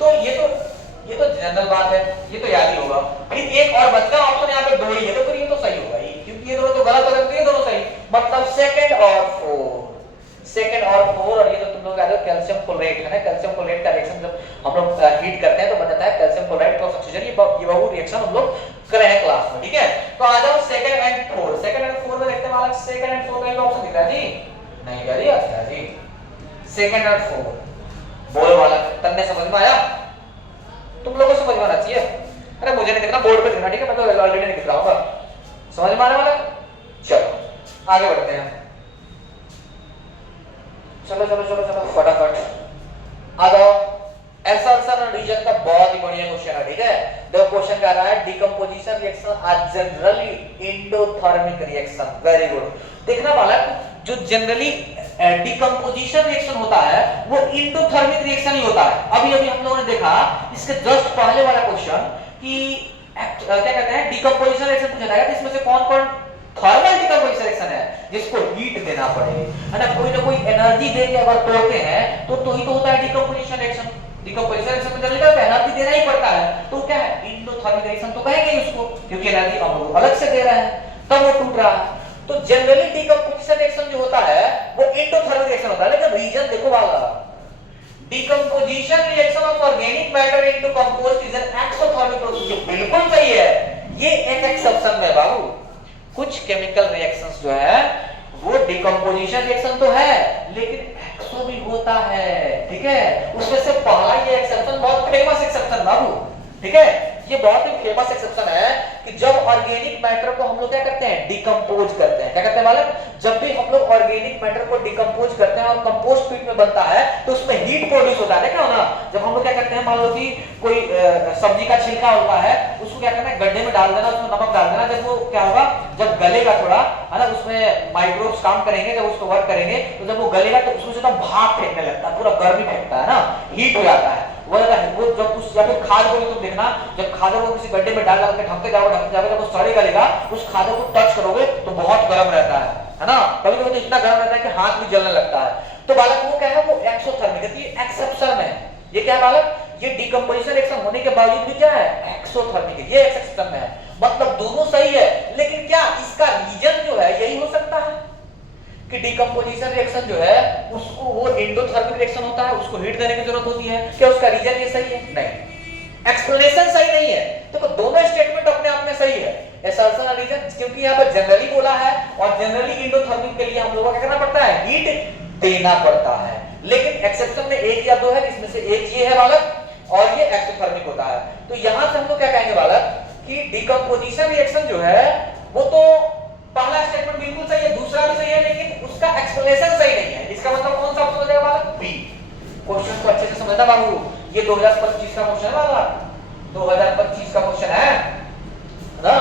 तो ये तो जनरल बात है, ये तो याद ही होगा। फिर एक और बचता ऑप्शन यहाँ पे दो ही है, तो फिर ये तो सही होगा ही, क्योंकि ये दोनों तो गलत हो गए, तो ये दोनों सही, मतलब सेकंड और फोर। और ये तो तुम लोग याद हो कैल्शियम क्लोराइड है ना, कैल्शियम क्लोराइड का रिएक्शन जब हम लोग हीट करते हैं तो बन जाता है कैल्शियम क्लोराइड प्लस ऑक्सीजन। ये बाबू रिएक्शन हम लोग करे हैं क्लास में, ठीक है? तो आ जाओ सेकंड एंड फोर में देखते हैं बालक, सेकंड एंड फोर का ये ऑप्शन दिख रहा है जी? नहीं क्या जी? अच्छा जी, सेकंड एंड फोर बोलो बालक, तन्ने समझ में आया? तुम लोगों को समझ में आना चाहिए, अरे मुझे नहीं दिखना, बोर्ड पे दिखना, ठीक है? मैं तो ऑलरेडी नहीं दिख रहा हूँ, समझ में आ रहा है बालक? चलो आगे बढ़ते हैं, चलो फटाफट आ जाओ। एसर्शन और रीजन का बहुत ही बढ़िया क्वेश्चन है, ठीक है? देखो क्वेश्चन क्या रहा है, decomposition reaction are generally endothermic reaction. Very good. देखना बालक, जो जनरली डिकम्पोजिशन रिएक्शन होता है वो एंडोथर्मिक रिएक्शन ही होता है। अभी हम लोगों ने देखा इसके जस्ट पहले वाला क्वेश्चन कि क्या कहते हैं, डिकम्पोजिशन रिएक्शन पूछा जाएगा, तो इसमें से कौन कौन थर्मल डिकम्पोजिशन रिएक्शन है जिसको हीट देना पड़े, है ना? कोई ना कोई एनर्जी दे के अगर तोड़ते हैं तो ही तो होता है डिकम्पोजिशन रिएक्शन। डिकम्पोजिशन रिएक्शन में जनरली एनर्जी देना ही पड़ता है, तो क्या है? एंडोथर्मिक रिएक्शन तो कहेंगे उसको, क्योंकि एनर्जी हम लोग अलग से दे रहे हैं तब वो टूट रहा है। तो जनरली डिकम्पोजिशन रिएक्शन जो होता है वो एंडोथर्मिक रिएक्शन होता है, लेकिन रीजन देखो वाला, decomposition reaction of organic matter into compost is an exothermic process. ये बिल्कुल सही है, ये एक एक्सेप्शन में बाबू। कुछ केमिकल रिएक्शंस जो है वो डिकम्पोजिशन रिएक्शन तो है लेकिन एक्सो भी होता है, ठीक है? उसमें से पहला ये एक्सेप्शन बहुत फेमस एक्सेप्शन बाबू, ठीक है? ये बहुत ही फेमस एक्सेप्शन है कि जब ऑर्गेनिक मैटर को हम लोग क्या करते हैं? डिकम्पोज करते हैं। क्या करते हैं मालूम? जब भी हम लोग ऑर्गेनिक मैटर को डिकम्पोज करते हैं और कंपोस्ट फीड में बनता है तो उसमें हीट प्रोड्यूस होता है, क्या ना? जब हम लोग क्या करते हैं, मान लो कि कोई सब्जी का छिलका होता है, उसको क्या करना है? गड्ढे में डाल देना, उसमें नमक डाल देना। जब वो क्या होगा, जब गलेगा थोड़ा, है ना, उसमें माइक्रोब्स काम करेंगे, जब उसको वर्क करेंगे तो जब वो गलेगा तो उसमें से एकदम भाप फेंकने लगता है, पूरा गर्मी फेंकता है ना, हीट हो जाता है। वो जब उस या फिर खाद को भी तुम देखना, जब खाद को किसी गड्ढे में डाल के ढकते जाओगे, जब वो सड़े गलेगा, उस खाद को टच करोगे तो बहुत गर्म रहता है ना? कभी कभी तो इतना गर्म रहता है कि हाथ भी जलने लगता है। तो बालक वो क्या है? वो एक्सोथर्मिक है, ये एक्सेप्शन है। ये क्या है बालक? ये डिकम्पोजिशन रिएक्शन होने के बावजूद भी क्या है? एक्सोथर्मिक है, ये एक्सेप्शन है। मतलब दोनों सही है, लेकिन क्या इसका रीजन जो है यही हो सकता है कि डिकम्पोजिशन रिएक्शन जो है उसको वो एंडोथर्मिक रिएक्शन होता है, उसको हीट देने की जरूरत होती है। क्या उसका रीजन ये सही है? नहीं, एक्सप्लेनेशन सही नहीं है। देखो दोनों स्टेटमेंट अपने आप में सही है, असर्शन और रीजन, क्योंकि यहाँ पर जनरली बोला है और जनरली एंडोथर्मिक के लिए हम लोगों को क्या करना पड़ता है? हीट देना पड़ता है। लेकिन एक्सेप्शन में एक या दो है, जिसमें से एक ये है बालक और ये एक्सोथर्मिक होता है। तो यहां से हम लोग क्या कहेंगे बालक कि डिकम्पोजिशन रिएक्शन जो है वो तो पहला स्टेटमेंट बिल्कुल सही है, दूसरा भी सही है, लेकिन उसका एक्सप्लेनेशन सही नहीं है। इसका मतलब कौन सा ऑप्शन हो जाएगा बालक? बी। क्वेश्चन को अच्छे से समझना बाबू, ये 2025 का क्वेश्चन है बाबा, 2025 का क्वेश्चन है ना?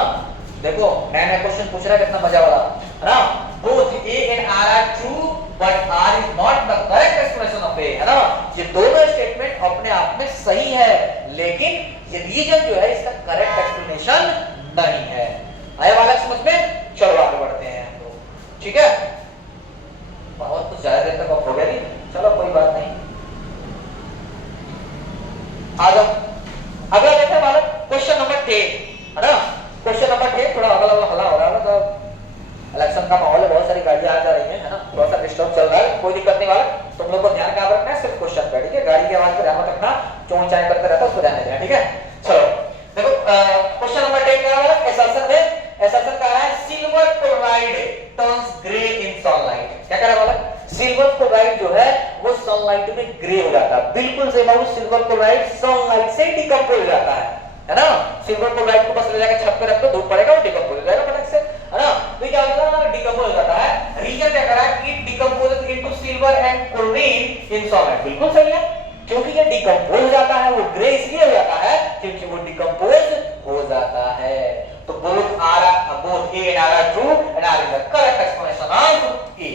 देखो नया नया क्वेश्चन पूछ रहा है, कितना मजा वाला है ना। Both A and R are true but R is not the correct explanation of A, है ना। ये दोनों स्टेटमेंट अपने आप में सही है, लेकिन ये रीजन जो है इसका करेक्ट एक्सप्लेनेशन नहीं है। आया वाला समझ में? चलो आगे बढ़ते हैं हम लोग, ठीक है। बहुत कुछ ज्यादा देर तक हो गया नहीं, चलो कोई बात नहीं। आगे अगला देखते हैं वाला क्वेश्चन नंबर 10, है ना। क्वेश्चन नंबर 10 थोड़ा अगला हला हो रहा है, मतलब इलेक्शन का माहौल है, बहुत सारी गाड़ियां आ जा रही हैं, है ना, थोड़ा सा डिस्टर्ब चल रहा है, कोई दिक्कत नहीं वाला। तुम लोग को ध्यान कहां रखना है? सिर्फ क्वेश्चन पे, ठीक है। गाड़ी की आवाज पे ध्यान मत रखना, चों चाय करते रहता उसको ध्यान देना, ठीक है। चलो देखो क्वेश्चन नंबर 10 क्या है? एसर्शन है, एसर्शन का है सिल्वर क्लोराइड टर्न्स ग्रे इन सनलाइट। क्या कह रहा है वाला? सिल्वर क्लोराइड जो है वो सनलाइट में ग्रे हो जाता है, बिल्कुल सही बात। सिल्वर क्लोराइड सनलाइट से डिकम्पोज हो जाता है ना। सिल्वर क्लोराइड को बस ले जाकर छत पे रख दो, धूप पड़ेगा वो डिकम्पोज हो जाएगा फटक से, है ना। तो क्या होता है? डिकम्पोज हो जाता है। रीजन क्या कह रहा है? It decomposes into silver and chlorine in sunlight. बिल्कुल सही है, क्योंकि ये डिकम्पोज हो जाता है, वो ग्रे इसलिए हो जाता है क्योंकि वो डिकम्पोज हो जाता है। तो both A and R are true and R is the correct explanation of A.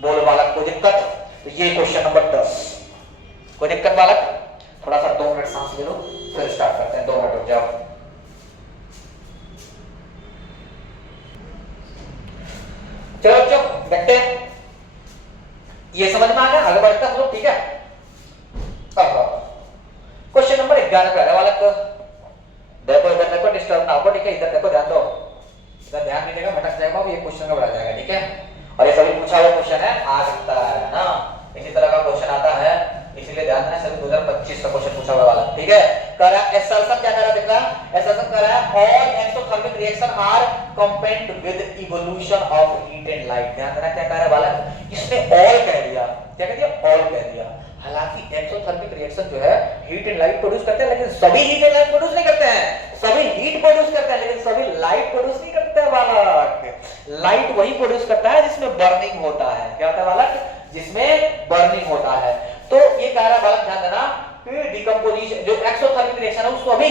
बोलो बालक कोई दिक्कत? तो ये क्वेश्चन नंबर 10। कोई दिक्कत बालक? थोड़ा सा 2 मिनट सांस ले लो, फिर स्टार्ट करते हैं। 2 मिनट रुक जाओ। चलो बच्चों देखते हैं, ये समझ में आ गया? आगे बढ़ते हैं हम लोग, ठीक है। क्वेश्चन नंबर 11 पे आ रहा है बालक। देखो इधर देखो, डिस्टर्ब ना हो, ठीक है। इधर देखो, ध्यान दो, इधर ध्यान दीजिएगा, भटक जाएगा ये क्वेश्चन का बढ़ा जाएगा, ठीक है। और ये सभी पूछा हुआ क्वेश्चन है, आ सकता है ना, इसी तरह का क्वेश्चन आता है, इसलिए ध्यान देना। सभी 2025 का क्वेश्चन पूछा हुआ वाला, ठीक है। कह रहा है एसर्शन, क्या कह रहा है देख रहा? एसर्शन कह रहा है all exothermic reaction are accompanied with evolution of heat and light. ध्यान देना क्या कह रहा है बालक? इसने ऑल कह दिया, क्या कह दिया? ऑल कह दिया। हालांकि एक्सोथर्मिक रिएक्शन जो है हीट एंड लाइट प्रोड्यूस करते हैं, लेकिन सभी हीट एंड लाइट प्रोड्यूस नहीं करते हैं। सभी हीट प्रोड्यूस करते हैं, लेकिन सभी लाइट प्रोड्यूस नहीं करते हैं बालक। लाइट वही प्रोड्यूस करता है जिसमें बर्निंग होता है। क्या होता है बालक? जिसमें बर्निंग होता है। तो ये कह रहा है बालक, ध्यान देना, डिकम्पोजिशन जो एक्सोथर्मिक रिएक्शन है उसको अभी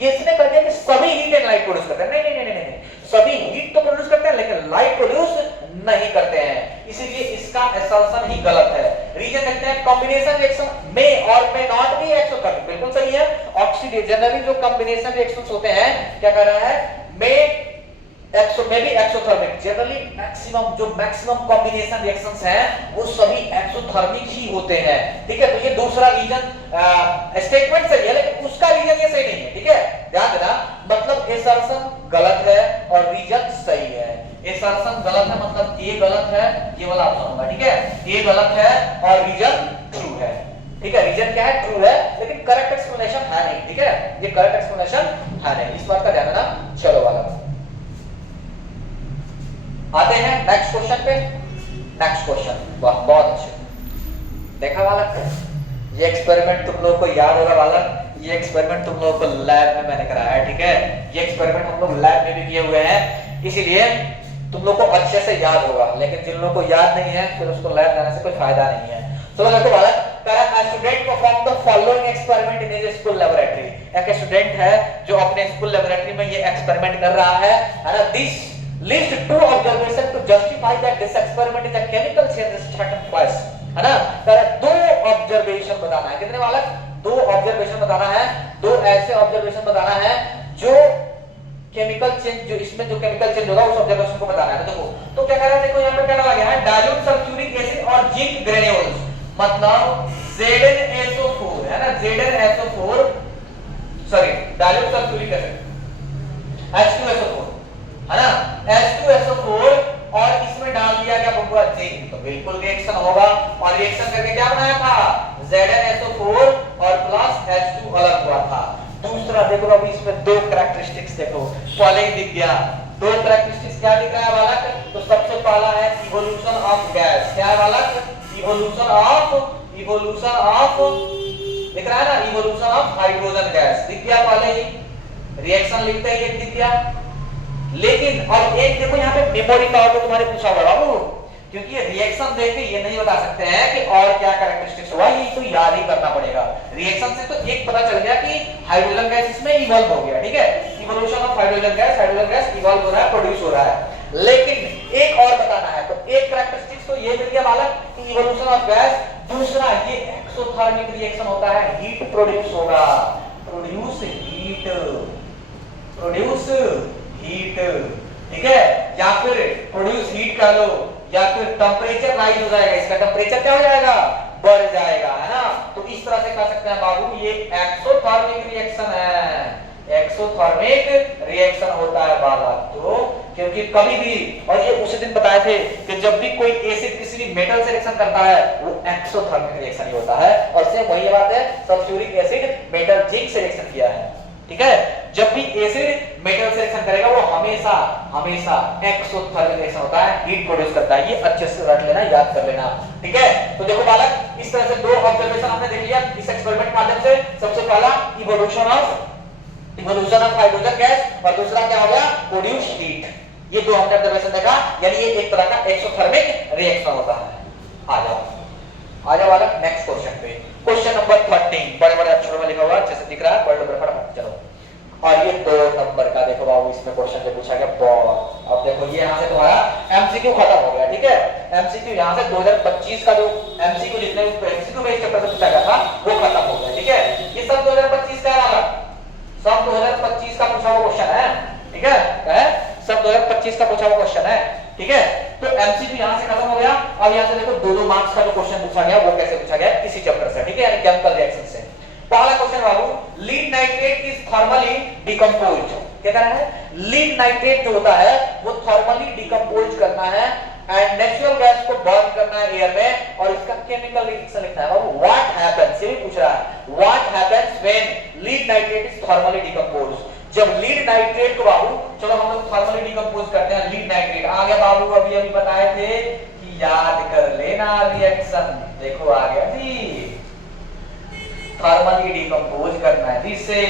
ये इसने कर दिया कि सभी हीट एंड लाइट प्रोड्यूस करते हैं। नहीं नहीं नहीं नहीं, सभी हीट तो प्रोड्यूस करते हैं लेकिन लाइट प्रोड्यूस नहीं करते हैं, इसीलिए इसका असर्शन ही गलत है। रीजन देखते हैं, कॉम्बिनेशन रिएक्शन में और में नॉट बी एक्सोथर्मिक। बिल्कुल सही है। ऑक्सीडेशन जनरली जो कॉम्बिनेशन रिएक्शंस होते हैं, क्या कर रहा है? में भी एक्सोथर्मिक, जनरली मैक्सिमम जो मैक्सिमम कॉम्बिनेशन रिएक्शंस हैं वो सभी एक्सोथर्मिक ही होते हैं, ठीक है। तो ये दूसरा रीजन स्टेटमेंट सही है, लेकिन उसका रीजन ये सही नहीं है, ठीक है। ध्यान देना, मतलब असर्शन गलत है और रीजन सही है। असर्शन गलत है मतलब ए गलत है, ये वाला ऑप्शन होगा, ठीक है। ए गलत है और रीजन ट्रू है, ठीक है। रीजन क्या है? ट्रू है, लेकिन करेक्ट एक्सप्लेनेशन है नहीं, ठीक है। ये करेक्ट एक्सप्लेनेशन है नहीं, इस बात का ध्यान देना। चलो वाला आते हैं नेक्स्ट क्वेश्चन पे। नेक्स्ट क्वेश्चन, वाह बहुत अच्छे। देखा बालक, ये एक्सपेरिमेंट तुम लोगों को याद होगा बालक। ये एक्सपेरिमेंट तुम लोगों को लैब में मैंने कराया है, ठीक है। ये एक्सपेरिमेंट हम लोग लैब में भी किए हुए हैं, इसीलिए तुम लोग को अच्छे से याद होगा। लेकिन जिन लोगों को याद नहीं है फिर उसको लैब जाने से कोई फायदा नहीं है। चलो देखो बालक, student perform the following experiment in his school laboratory. एक स्टूडेंट है जो अपने स्कूल लैबोरेटरी में ये एक्सपेरिमेंट कर रहा है ना। This list 2 observation to justify that this experiment is a chemical change started first, है ना। कर 2 ऑब्जर्वेशन बताना है। कितने बालक? 2 ऑब्जर्वेशन बताना है। 2 ऐसे ऑब्जर्वेशन बताना है जो केमिकल चेंज, जो इसमें जो केमिकल चेंज होगा उस ऑब्जर्वेशन को बताना है। देखो तो क्या कह रहा है, देखो यहां पे क्या लगा गया है, डाइल्यूट सल्फ्यूरिक एसिड और जिंक ग्रेन्यूल्स, मतलब ZnSO4, है ना। ZnSO4 sorry dilute sulphuric acid H2SO4, है ना, H2SO4, और इसमें डाल दिया गया बबुआ जिंक। तो बिल्कुल रिएक्शन होगा, और रिएक्शन करके क्या बनाया था? ZnSO4 और प्लस H2 अलग हुआ था। दूसरा देखो अभी इसमें 2 कैरेक्टरिस्टिक्स देखो, पहले ही दिख गया। 2 कैरेक्टरिस्टिक्स क्या दिख रहा है बालक? तो सबसे पहला है इवोल्यूशन ऑफ गैस। क्या है बालक? इवोल्यूशन ऑफ दिख रहा है ना, इवोल्यूशन ऑफ हाइड्रोजन गैस दिख गया पहले ही। रिएक्शन लिखते ही दिख गया। लेकिन और एक देखो यहाँ पे मेमोरी पावर को तुम्हारे पूछा हुआ बाबू, क्योंकि ये रिएक्शन देख के ये नहीं बता सकते हैं कि और क्या कैरेक्टरिस्टिक्स हुआ, ये तो याद ही करना पड़ेगा। रिएक्शन से तो एक पता चल गया कि हाइड्रोजन गैस इसमें इवॉल्व हो गया, ठीक है। Evolution of hydrogen gas evolve हो रहा है, प्रोड्यूस हो रहा है। लेकिन एक और बताना है, तो एक कैरेक्टरिस्टिक्स तो ये मिल गया बालक कि इवोल्यूशन ऑफ गैस, दूसरा ये एक्सोथर्मिक रिएक्शन होता है, हीट प्रोड्यूस होगा, प्रोड्यूस हीट, ठीक है, या फिर प्रोड्यूस हीट कह लो, या फिर टेम्परेचर राइज हो जाएगा, इसका टेम्परेचर क्या हो जाएगा, बढ़ जाएगा, है ना। तो इस तरह से कह सकते हैं बाबू ये एक्सोथर्मिक रिएक्शन है, एक्सोथर्मिक रिएक्शन होता है बालक। तो क्योंकि कभी भी, और ये उसी दिन बताए थे कि जब भी कोई एसिड किसी भी मेटल से रिएक्शन करता है वो एक्सोथर्मिक रिएक्शन ही होता है, और सेम वही बात है सल्फ्यूरिक एसिड मेटल जिंक से रिएक्शन किया है, ठीक है। जब भी एसिड मेटल से रिएक्शन करेगा वो हमेशा हमेशा एक्सोथर्मिक रिएक्शन होता है, हीट प्रोड्यूस करता है, ये अच्छे से रख लेना, याद कर लेना, ठीक है। तो देखो बालक, इस तरह से दो ऑब्जर्वेशन हमने देख लिया इस एक्सपेरिमेंट के माध्यम से। सबसे पहला इवोल्यूशन ऑफ हाइड्रोजन गैस, और दूसरा क्या हो गया, प्रोड्यूस हीट। ये दो हमने ऑब्जर्वेशन देखा, यानी ये एक तरह का एक्सोथर्मिक रिएक्शन होता है। आ जाओ बालक नेक्स्ट क्वेश्चन पे, क्वेश्चन नंबर 13, बड़े बड़े अक्षरों में लिखा हुआ है, अच्छे से दिख रहा है, पढ़ लो फटाफट, चलो। और ये 2 नंबर का देखो बाबू, इसमें क्वेश्चन से पूछा गया बॉल। अब देखो ये यहाँ से तुम्हारा एमसीक्यू खत्म हो गया, ठीक है। एमसीक्यू यहाँ से 2025 का जो एमसीक्यू जितने एमसीक्यू बेस्ड चैप्टर से पूछा गया था वो खत्म हो गया, ठीक है। ये सब 2025 का है, सब 2025 का पूछा हुआ क्वेश्चन है, ठीक है, सब 2025 का पूछा हुआ क्वेश्चन है, ठीक है। तो एमसीक्यू यहां से खत्म हो गया। अब यहां से देखो 2-2 मार्क्स का जो क्वेश्चन पूछा गया वो कैसे पूछा गया, इसी चैप्टर से, ठीक है, यानी केमिकल रिएक्शन से। पहला question Babu, lead nitrate is thermally decomposed. क्या कहना है, लीड नाइट्रेट जो होता है वो थर्मली डिकम्पोज करना है एंड नेचुरल गैस को बर्न करना है एयर में, और इसका केमिकल रिएक्शन लिखना है बाबू। व्हाट हैपेंस, ये भी पूछ रहा है, what happens when lead nitrate is thermally decomposed. जब लीड नाइट्रेट को बाबू, चलो हम लोग थर्मली डिकम्पोज करते हैं, लीड नाइट्रेट आ गया बाबू, अभी बताए थे कि याद कर लेना रिएक्शन, देखो आ गया जी, थर्मली डिकम्पोज करना है जिससे।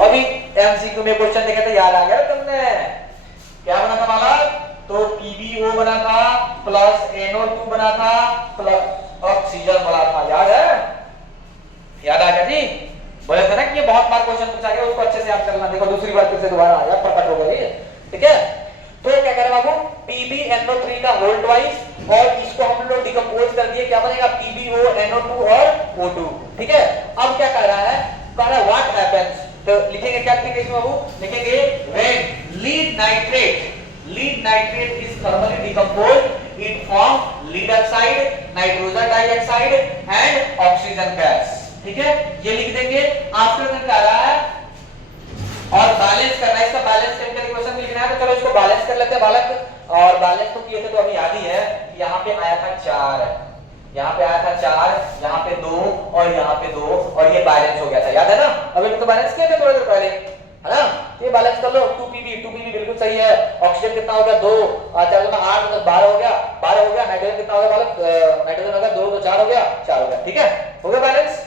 अभी एमसीक्यू में क्वेश्चन देखे थे, याद आ गया तुमने, क्या बना था बालक, तो PbO बना था प्लस NO2 बना था प्लस ऑक्सीजन बना था, याद है, याद आ गया जी। बोले थे ना कि ये बहुत बार क्वेश्चन पूछा गया, उसको अच्छे से याद करना। देखो दूसरी बार फिर से दोबारा आया, प्रकट हो गई, ठीक है। तो क्या कह रहे बाबू, PbNO3 का होल ट्वाइस, और इसको हम लोग डिकम्पोज कर दिए, क्या बनेगा, PbO NO2 और O2, ठीक है। अब क्या कह रहा है, कह रहा है व्हाट हैपेंस, तो लिखेंगे क्या लिखेंगे इसमें बाबू, लिखेंगे when lead nitrate is thermally decomposed it form lead oxide, nitrogen dioxide and oxygen gas, ठीक है, ये लिख देंगे। आफ्टर में क्या रहा है, और बैलेंस करना है, इसका बैलेंस केमिकल इक्वेशन भी लिखना है, तो चलो इसको बैलेंस कर लेते हैं बालक। और बैलेंस तो किए थे तो अभी याद ही है, यहाँ पे आया था 4, यहाँ पे आया था 4, यहाँ पे 2 और यहाँ पे 2, और ये बैलेंस हो गया था, याद है ना। अभी तो बैलेंस किया था थोड़ी देर पहले, है ना, ये बैलेंस कर लो। 2pb बिल्कुल सही है। ऑक्सीजन कितना हो गया, 2, 4 में 8 मतलब 12 हो गया, 12 हो गया। नाइट्रोजन कितना हो गया बालक, नाइट्रोजन हो गया 2 तो 4 हो गया, 4 हो गया, ठीक है, हो गया बैलेंस,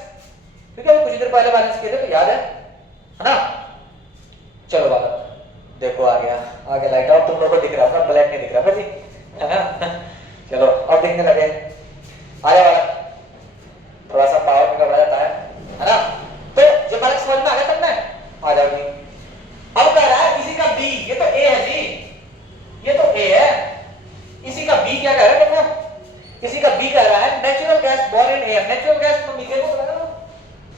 ठीक है। कुछ देर पहले बैलेंस किए थे तो याद है ना। चलो बालक देखो आ गया लाइट, और तुम लोगों को दिख रहा है, ब्लैक नहीं दिख रहा है जी, है ना। चलो अब दिखने लगे, आ जाओ बालक, थोड़ा सा पावर में घबरा जाता है ना। तो ये बालक समझ में आ गया तुमने, आ जाओ जी। अब कह रहा है किसी का बी, ये तो ए है जी, ये तो ए है, इसी का बी क्या कह रहा है देखो, किसी का बी कह रहा है natural gas burn in air. Natural gas तो मीथेन को लगा लो,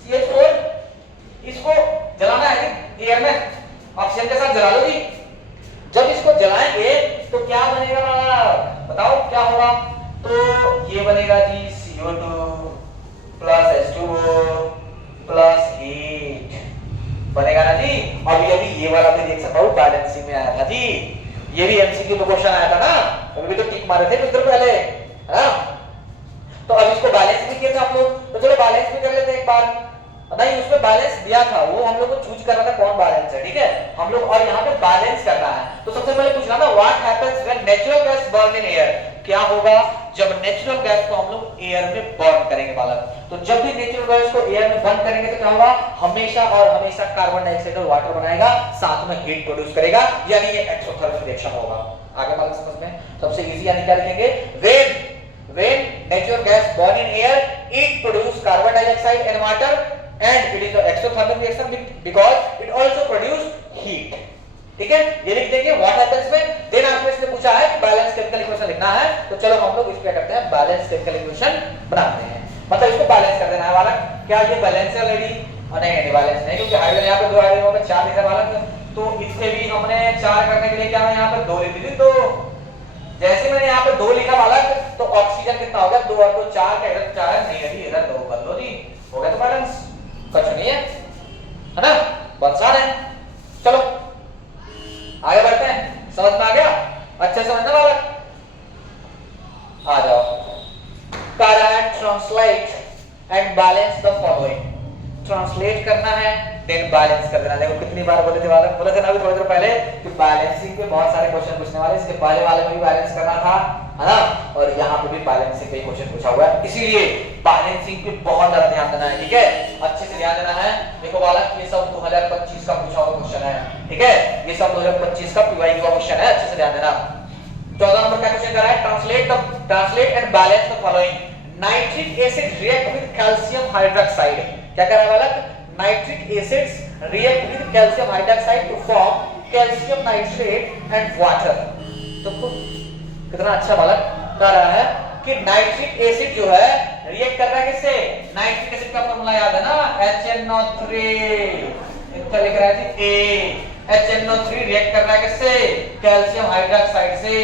CH4, इसको जलाना है जी एयर में, ऑक्सीजन के साथ जला लो जी। जब इसको जलाएंगे तो क्या बनेगा बताओ, क्या होगा, तो ये बनेगा जी CO2 plus H2O plus heat बनेगा ना जी। अभी ये वाला भी देख सकता हूं, बैलेंसिंग में आया था जी, ये भी एमसीक्यू में क्वेश्चन आया था ना, अभी तो टिक मारे थे कुछ देर पहले, है ना। तो अब इसको बैलेंस भी किया था हम लोग, तो चलो बैलेंस भी कर लेते हैं एक बार। नहीं, उसमें बैलेंस दिया था, वो हम लोग को चूज करना था कौन बैलेंस है, ठीक है हम लोग, और यहाँ पे बैलेंस करना है। तो सबसे पहले पूछना था what happens when natural gas burn in air, क्या होगा जब नेचुरल गैस को हम लोग एयर में बर्न करेंगे बालक। तो जब भी नेचुरल गैस को एयर में बर्न करेंगे तो क्या होगा, हमेशा और हमेशा कार्बन डाइऑक्साइड और वाटर बनाएगा, साथ में हीट प्रोड्यूस करेगा, यानी ये एक्सोथर्मिक रिएक्शन होगा। आगे बालक समझ में, सबसे इजी यानी क्या लिखेंगे, when natural gas burn in air it produce carbon dioxide and water and it is an exothermic reaction because it also produce heat, ठीक है, ये लिख देंगे व्हाट हैपेंस में। देन आपको इसने पूछा है कि बैलेंस केमिकल इक्वेशन लिखना है, तो चलो हम लोग इस पे करते हैं, बैलेंस केमिकल इक्वेशन बनाते हैं। मतलब इसको बैलेंस कर देना है वाला। क्या ये बैलेंस है ऑलरेडी? नहीं बैलेंस नहीं, क्योंकि हाइड्रोजन यहाँ पे 2 हाइड्रोजन में 4 लिखा वाला, तो इससे भी हमने 4 करने के लिए क्या है यहाँ पर 2 लिख दी। तो जैसे मैंने यहाँ पे 2 लिखा वाला, तो ऑक्सीजन कितना हो गया 2 और 2 4 का, इधर 4 नहीं है जी, इधर 2 कर लो जी, हो गया तो बैलेंस, कुछ नहीं है ना, बहुत आसान है। चलो आगे बढ़ते हैं, समझ में आ गया? अच्छे से समझने वाला, आ जाओ। Translate and balance the following. Translate करना है, देन बैलेंस कर देना। देखो कितनी बार बोले थे वाला, बोले थे ना अभी थोड़ी देर पहले कि बैलेंसिंग पे बहुत सारे क्वेश्चन पूछने वाले, इसके पहले वाले में भी बैलेंस करना था, है ना, और यहाँ पे भी बैलेंसिंग पे क्वेश्चन पूछा हुआ है, इसीलिए बैलेंसिंग पे बहुत ज्यादा ध्यान देना है, ठीक है, अच्छे से ध्यान देना है। देखो वाला ये सब 2025 का पूछा हुआ क्वेश्चन है, ठीक है, ये सब 2025 का पीवाई का क्वेश्चन है, अच्छे से ध्यान देना। 14 नंबर का क्वेश्चन कर रहा है, translate and balance the following. Nitric acid react with calcium hydroxide. क्या कर रहा है वाला? Nitric acids react with calcium hydroxide to form calcium nitrate and water. तो कितना अच्छा वाला कर रहा है कि नाइट्रिक एसिड जो है रिएक्ट कर रहा है किससे? नाइट्रिक एसिड का फार्मूला याद है ना, HNO3, इतना लिख रहा है जी A, HNO3 रिएक्ट कर रहा है किससे? कैल्शियम हाइड्रोक्साइड से,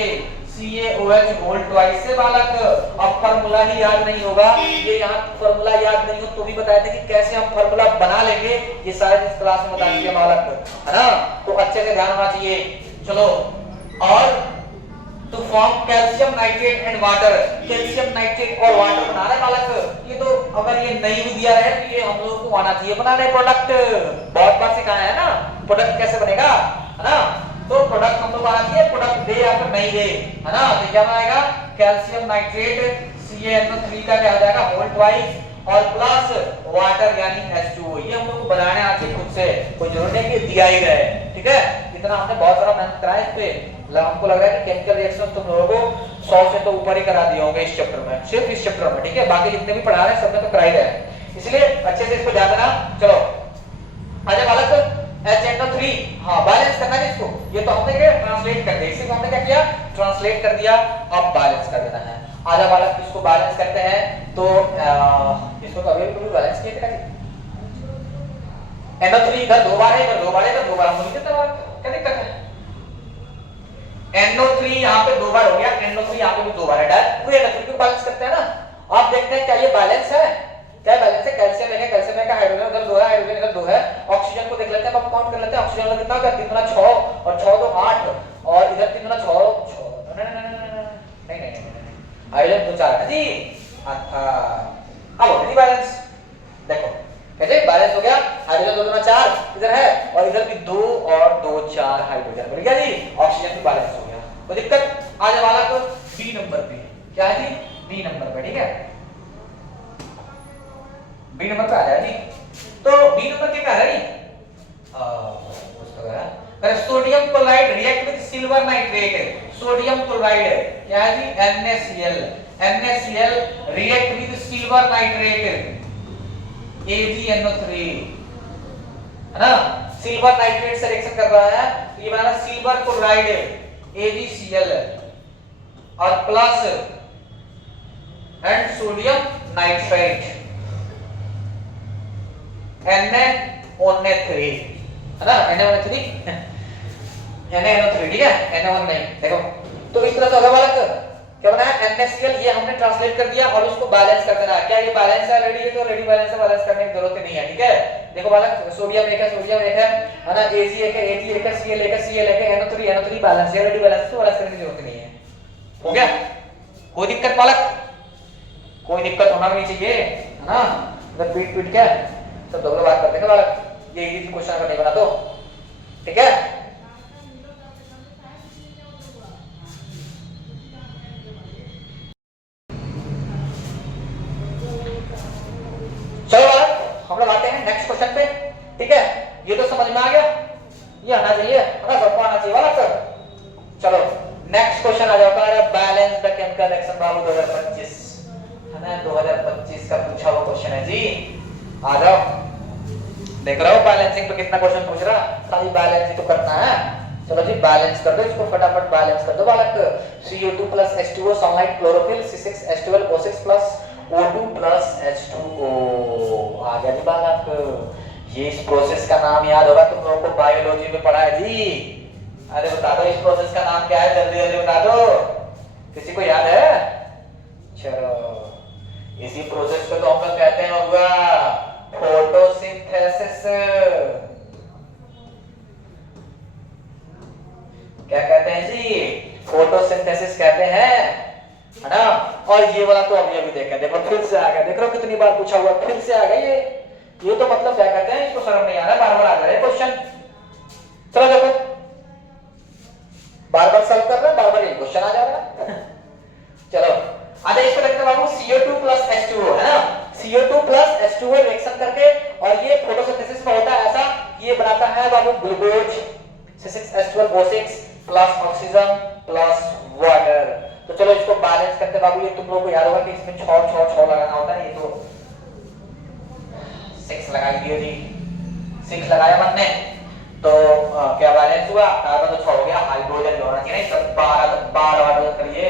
CaOH होल ट्वाइस से बालक। अब फार्मूला ही याद नहीं होगा, ये यहाँ फार्मूला याद नहीं हो तो भी बताया था कि कैसे हम फार्मूला बना लेंगे, ये सारे इस क्लास में बता दिए बालक, है ना, तो अच्छे से ध्यान होना चाहिए। चलो, और to form calcium nitrate and water, calcium nitrate और वाटर बनाना है बालक। ये तो अगर ये नहीं भी दिया है तो ये हम लोगों को आना चाहिए बनाने प्रोडक्ट, बहुत बार सिखाया है ना, प्रोडक्ट कैसे बनेगा, है ना, तो प्रोडक्ट हम लोग आना चाहिए, प्रोडक्ट दे या फिर नहीं दे, है ना, तो क्या बनाएगा? कैल्शियम नाइट्रेट CaNO3 का क्या हो जाएगा होल ट्वाइस और प्लस वाटर यानी H2O। ये हम लोग को बनाने आना चाहिए खुद से, कोई जरूरी नहीं कि दिया ही रहे, ठीक है, इतना हमने बहुत सारा मेहनत करा है इस पे, हमको लग रहा है कि केमिकल रिएक्शन तुम लोगों को 100 से तो ऊपर ही करा दिए होंगे इस चैप्टर में, सिर्फ इस चैप्टर में, ठीक है, बाकी जितने भी पढ़ा रहे हैं सब में तो करा ही रहे हैं, इसलिए अच्छे से इसको ध्यान देना। चलो आजा बालक, HNO3, हाँ बैलेंस करना है इसको, ये तो हमने क्या ट्रांसलेट कर दिया, इसी को हमने क्या किया ट्रांसलेट कर दिया, अब बैलेंस कर देना है। आजा बालक इसको बैलेंस करते हैं, तो इसको कभी भी बैलेंस किया क्या NO3 इधर 2 बार है, इधर 2 बार है, इधर 2 बार, हम लिखते हैं क्या दिक्कत है? NO3 यहाँ पे 2 बार हो गया, NO3 यहाँ पे भी 2 बार है, डायरेक्ट पूरे NO3 को बैलेंस करते हैं ना। आप देखते हैं क्या ये बैलेंस है, क्या बैलेंस है? कैल्शियम है, कैल्शियम है का हाइड्रोजन उधर 2 है, हाइड्रोजन इधर 2 है। ऑक्सीजन को देख लेते हैं, अब काउंट कर लेते हैं, ऑक्सीजन का कितना होगा? 3 गुना 6 और 6 2 8 और इधर 3 गुना 6 नहीं हाइड्रोजन 2 4 है जी। अच्छा अब हो गया बैलेंस, देखो कैसे बैलेंस हो गया, हाइड्रोजन 2 गुना 4 इधर है और इधर भी 2 और 2 4 हाइड्रोजन मिल गया जी, ऑक्सीजन भी बैलेंस हो गया। कोई दिक्कत? आज वाला तो बी नंबर पे, क्या है जी? बी नंबर पे, ठीक है, बी नंबर पे आ जाए जी। तो बी नंबर क्या है जी? Sodium chloride react with silver nitrate, sodium chloride क्या है जी? NaCl react with silver nitrate AgNO3, है ना, सिल्वर नाइट्रेट से रिएक्शन कर रहा है, तो ये बना सिल्वर क्लोराइड AgCl और plus and sodium nitrate NaONO3, है ना, NaONO3 NaNO3, ठीक है, Na1 नहीं, देखो तो इस तरह से होगा बालक, क्या बना है NaCl, ये हमने ट्रांसलेट कर दिया और उसको बैलेंस कर देना है। क्या ये बैलेंस है ऑलरेडी? ये तो ऑलरेडी बैलेंस है, बैलेंस करने की जरूरत नहीं है, ठीक है। देखो बालक सोडियम एक है, सोडियम एक है ना, Ag एक है, Ag एक है, Cl एक है, Cl एक है, NO3 बैलेंस है, ऑलरेडी बैलेंस, तो बैलेंस करने की जरूरत नहीं है। हो गया? कोई दिक्कत बालक? कोई दिक्कत होना भी नहीं चाहिए, है ना, अगर पीट क्या सब दोनों बात करते हैं बालक, ये इजी क्वेश्चन अगर नहीं बना तो, ठीक है। चलो बालक हम लोग आते हैं नेक्स्ट क्वेश्चन पे, ठीक है, ये तो समझ में आ गया, ये आना चाहिए, है ना, सबको आना चाहिए बालक। चलो नेक्स्ट क्वेश्चन आ जाओ, बैलेंस द केमिकल रिएक्शन बाबू 2025, है ना, 2025 का पूछा हुआ क्वेश्चन है जी। आ जाओ, देख रहे हो बैलेंसिंग पे कितना क्वेश्चन पूछ रहा, खाली बैलेंसिंग तो करना है। चलो जी बैलेंस कर दो इसको, फटाफट बैलेंस कर दो बालक। CO2 plus H2O sunlight chlorophyll, C6H12O6 plus O2 plus H2O। आ गया जी बालक। ये इस प्रोसेस का नाम याद होगा, तुम लोगों को बायोलॉजी में पढ़ा है जी। अरे बता दो इस प्रोसेस का नाम क्या है, जल्दी जल्दी बता दो, किसी को याद है? चलो इसी प्रोसेस को तो हम लोग कहते हैं होगा फोटोसिंथेसिस। क्या कहते हैं जी? फोटोसिंथेसिस कहते हैं, है ना। और ये वाला तो अभी अभी देखा, देखो फिर से आ गया, देख रहे हो कितनी बार पूछा हुआ, फिर से आ गया ये तो मतलब क्या कहते हैं, इसको शर्म नहीं आ रहा, बार बार आ रहा है क्वेश्चन। चलो देखो, बार बार सॉल्व कर रहे हैं, बार बार ये क्वेश्चन आ जा रहा है। चलो आगे इसको देखते हैं बाबू, CO2 प्लस H2O, है ना। CO2 प्लस H2O रिएक्शन करके, और ये फोटोसिंथेसिस में होता है ऐसा, ये बनाता है बाबू glucose C6H12O6 plus oxygen plus water. तो चलो इसको बैलेंस करते बाबू, ये तुम लोगों को याद होगा कि इसमें 6 लगाना होता है, ये तो 6 लगा दिए जी, 6 लगाया मन ने, तो क्या बैलेंस हुआ, कार्बन तो 6 हो गया, हाइड्रोजन जो होना चाहिए ना, 12 हाइड्रोजन करिए,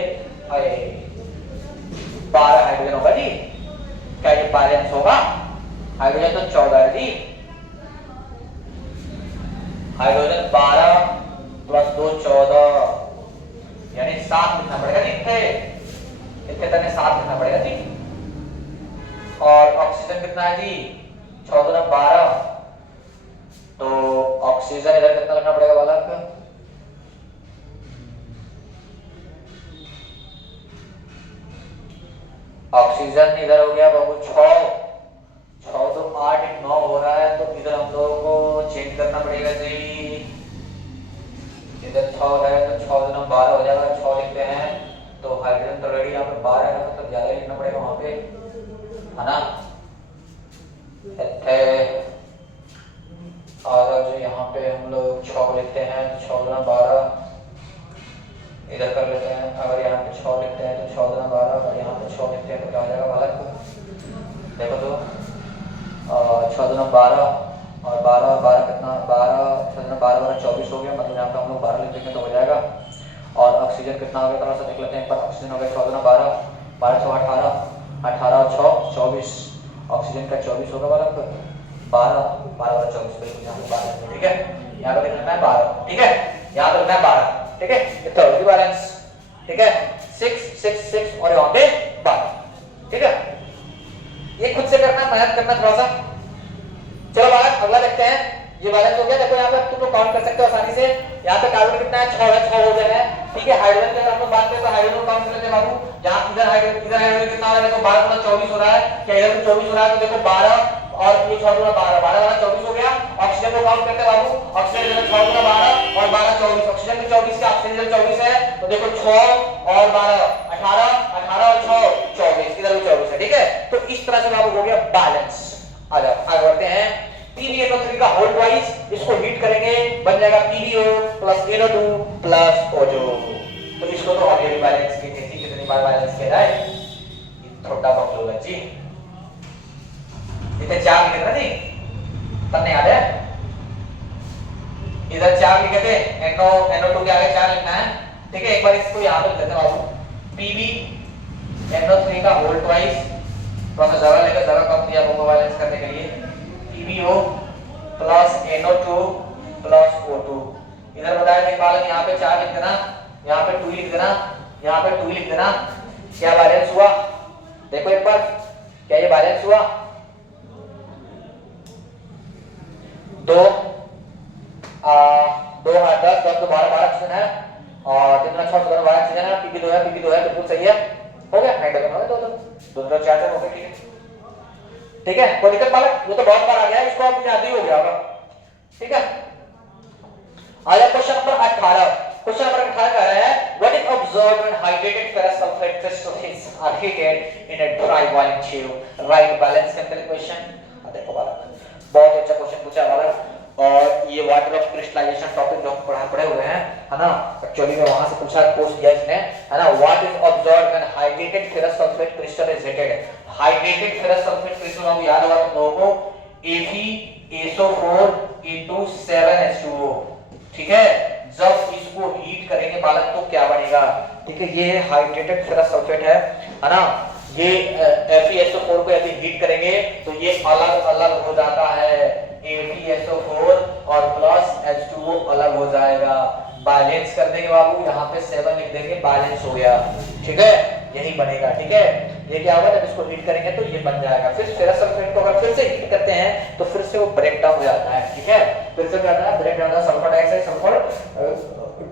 12 हाइड्रोजन होगा जी। क्या ये बैलेंस होगा? हाइड्रोजन तो 14 है जी, हाइड्रोजन 12 प्लस 2 14, यानी 7 लिखना पड़ेगा जी, इतने तक 7 लिखना पड़ेगा जी। और ऑक्सीजन कितना है जी? 6 दूना 12, तो ऑक्सीजन इधर कितना लिखना पड़ेगा बालक? ऑक्सीजन इधर हो गया बाबू 6 तो 8 1 9 हो रहा है, तो इधर हम लोगों को चेंज करना पड़ेगा जी। इधर 6 है तो 6 दूना 12 हो जाएगा, 6 लिखते हैं, तो हाइड्रोजन तो रेडी यहाँ पे 12 है, तो ज्यादा लिखना पड़ेगा वहां पे, है ना। और जो यहाँ पे हम लोग 6 लिखते हैं, 6 दूना 12 इधर कर लेते हैं। अगर यहाँ पे 6 लिखते हैं तो 6 दूना 12, अगर यहाँ पे 6 लिखते हैं तो क्या हो जाएगा बालक? देखो तो 6 दूना 12 और 12 कितना, 12 6 दूना 12 12 24 हो गया, मतलब यहाँ पे हम लोग 12 लिख देंगे तो हो जाएगा। और ऑक्सीजन कितना हो गया, थोड़ा सा देख लेते हैं एक बार। ऑक्सीजन हो गया 6 दूना 12 12 6 18 18 और 6 24, ऑक्सीजन का 24 होगा बालक, 12 12 24 बिल्कुल यहाँ पे 12, ठीक है। यहाँ पे लिखना है 12, ठीक है, यहाँ पे लिखना है 12, ठीक है। इतना होगी बैलेंस, ठीक है, 6 6 6 और यहाँ पे 12, ठीक है। ये खुद से करना, मेहनत करना थोड़ा सा। चलो बालक अगला देखते हैं, ये बैलेंस हो गया। देखो यहाँ पे तुम लोग काउंट कर सकते हो आसानी से, यहाँ पे कार्बन कितना है 6 है, 6 हो गए हैं, ठीक है। हाइड्रोजन की अगर हम लोग बात करें तो हाइड्रोजन काउंट कर लेते हैं बाबू, जहाँ इधर हाइड्रोजन कितना हो रहा है, देखो 12 गुना 24 हो रहा है, क्या इधर भी 24 हो रहा है, तो देखो 12 और ये 6 गुना 12 12 गुना 24 हो गया। ऑक्सीजन को काउंट करते हैं बाबू, ऑक्सीजन इधर 6 गुना 12 और 12 24, ऑक्सीजन में 24 का, ऑक्सीजन इधर 24 है, तो देखो 6 और 12 18 18 और 6 24, इधर भी 24 है, ठीक है। तो इस तरह से बाबू हो गया बैलेंस। आ जाओ आगे बढ़ते हैं। PbNO3 का होल ट्वाइस, इसको हीट करेंगे, बन जाएगा PbO plus NO2 plus O2। तो इसको तो अभी बैलेंस की थी, कितनी बार बैलेंस किया जाए, छोटा बॉक्स होगा जी, इधर 4 लिखे ना जी, तब नहीं याद है, इधर 4 लिखे थे, NO2 के आगे 4 लिखना है, ठीक है। एक बार इसको यहाँ पे लिख देते हैं बाबू, PbNO3 का होल ट्वाइस, थोड़ा सा जगह लेकर जगह कम दिया होगा बैलेंस करने के लिए, PbO plus NO2 plus O2। इधर बताया था बालक, यहाँ पे 4 लिख देना, यहाँ पे 2 लिख देना, यहाँ पे 2 लिख देना। क्या बैलेंस हुआ देखो एक बार, क्या ये बैलेंस हुआ? 2 2 8 10 10 12 12 ऑक्सीजन है, और 3 6 12 ऑक्सीजन है, Pb2 है, Pb2 है, बिल्कुल सही है, हो गया। हाइड्रोजन हो गया, 2 2 4 हो गए, ठीक है, ठीक है। कोई दिक्कत बालक? ये तो बहुत बार आ गया है, इसको आप याद ही हो गया होगा, ठीक है। आया क्वेश्चन नंबर 18। क्वेश्चन नंबर 18 कह रहा है, what is observed when hydrated ferrous sulphate crystals are heated in a dry volume tube? Right balance करते हैं क्वेश्चन। देखो बालक, बहुत अच्छा क्वेश्चन पूछा बालक, और ये वाटर ऑफ क्रिस्टलाइजेशन टॉपिक जो हम पढ़े हुए हैं, है ना, एक्चुअली में वहां से पूछा, पोस्ट दिया इसने, है ना। What is observed when hydrated ferrous sulphate crystal is heated? Hydrated ferrous sulphate crystal आपको याद होगा तुम लोगों को, Fe2SO4 into 7H2O, ठीक है। जब इसको हीट करेंगे बालक तो क्या बनेगा, ठीक है। ये हाइड्रेटेड फेरस सल्फेट है ना, ये FeSO4 को यदि हीट करेंगे तो ये अलग अलग हो जाता है, FeSO4 और प्लस H2O अलग हो जाएगा। बैलेंस कर देंगे बाबू, यहाँ पे 7 लिख देंगे, बैलेंस हो गया, ठीक है, यही बनेगा, ठीक है। ये क्या होगा जब इसको हीट करेंगे तो ये बन जाएगा। फिर फेरस सल्फेट को अगर फिर से हीट करते हैं तो फिर से वो ब्रेक डाउन हो जाता है, ठीक है, फिर से क्या होता है, ब्रेक डाउन होता है सल्फर डाइऑक्साइड सल्फर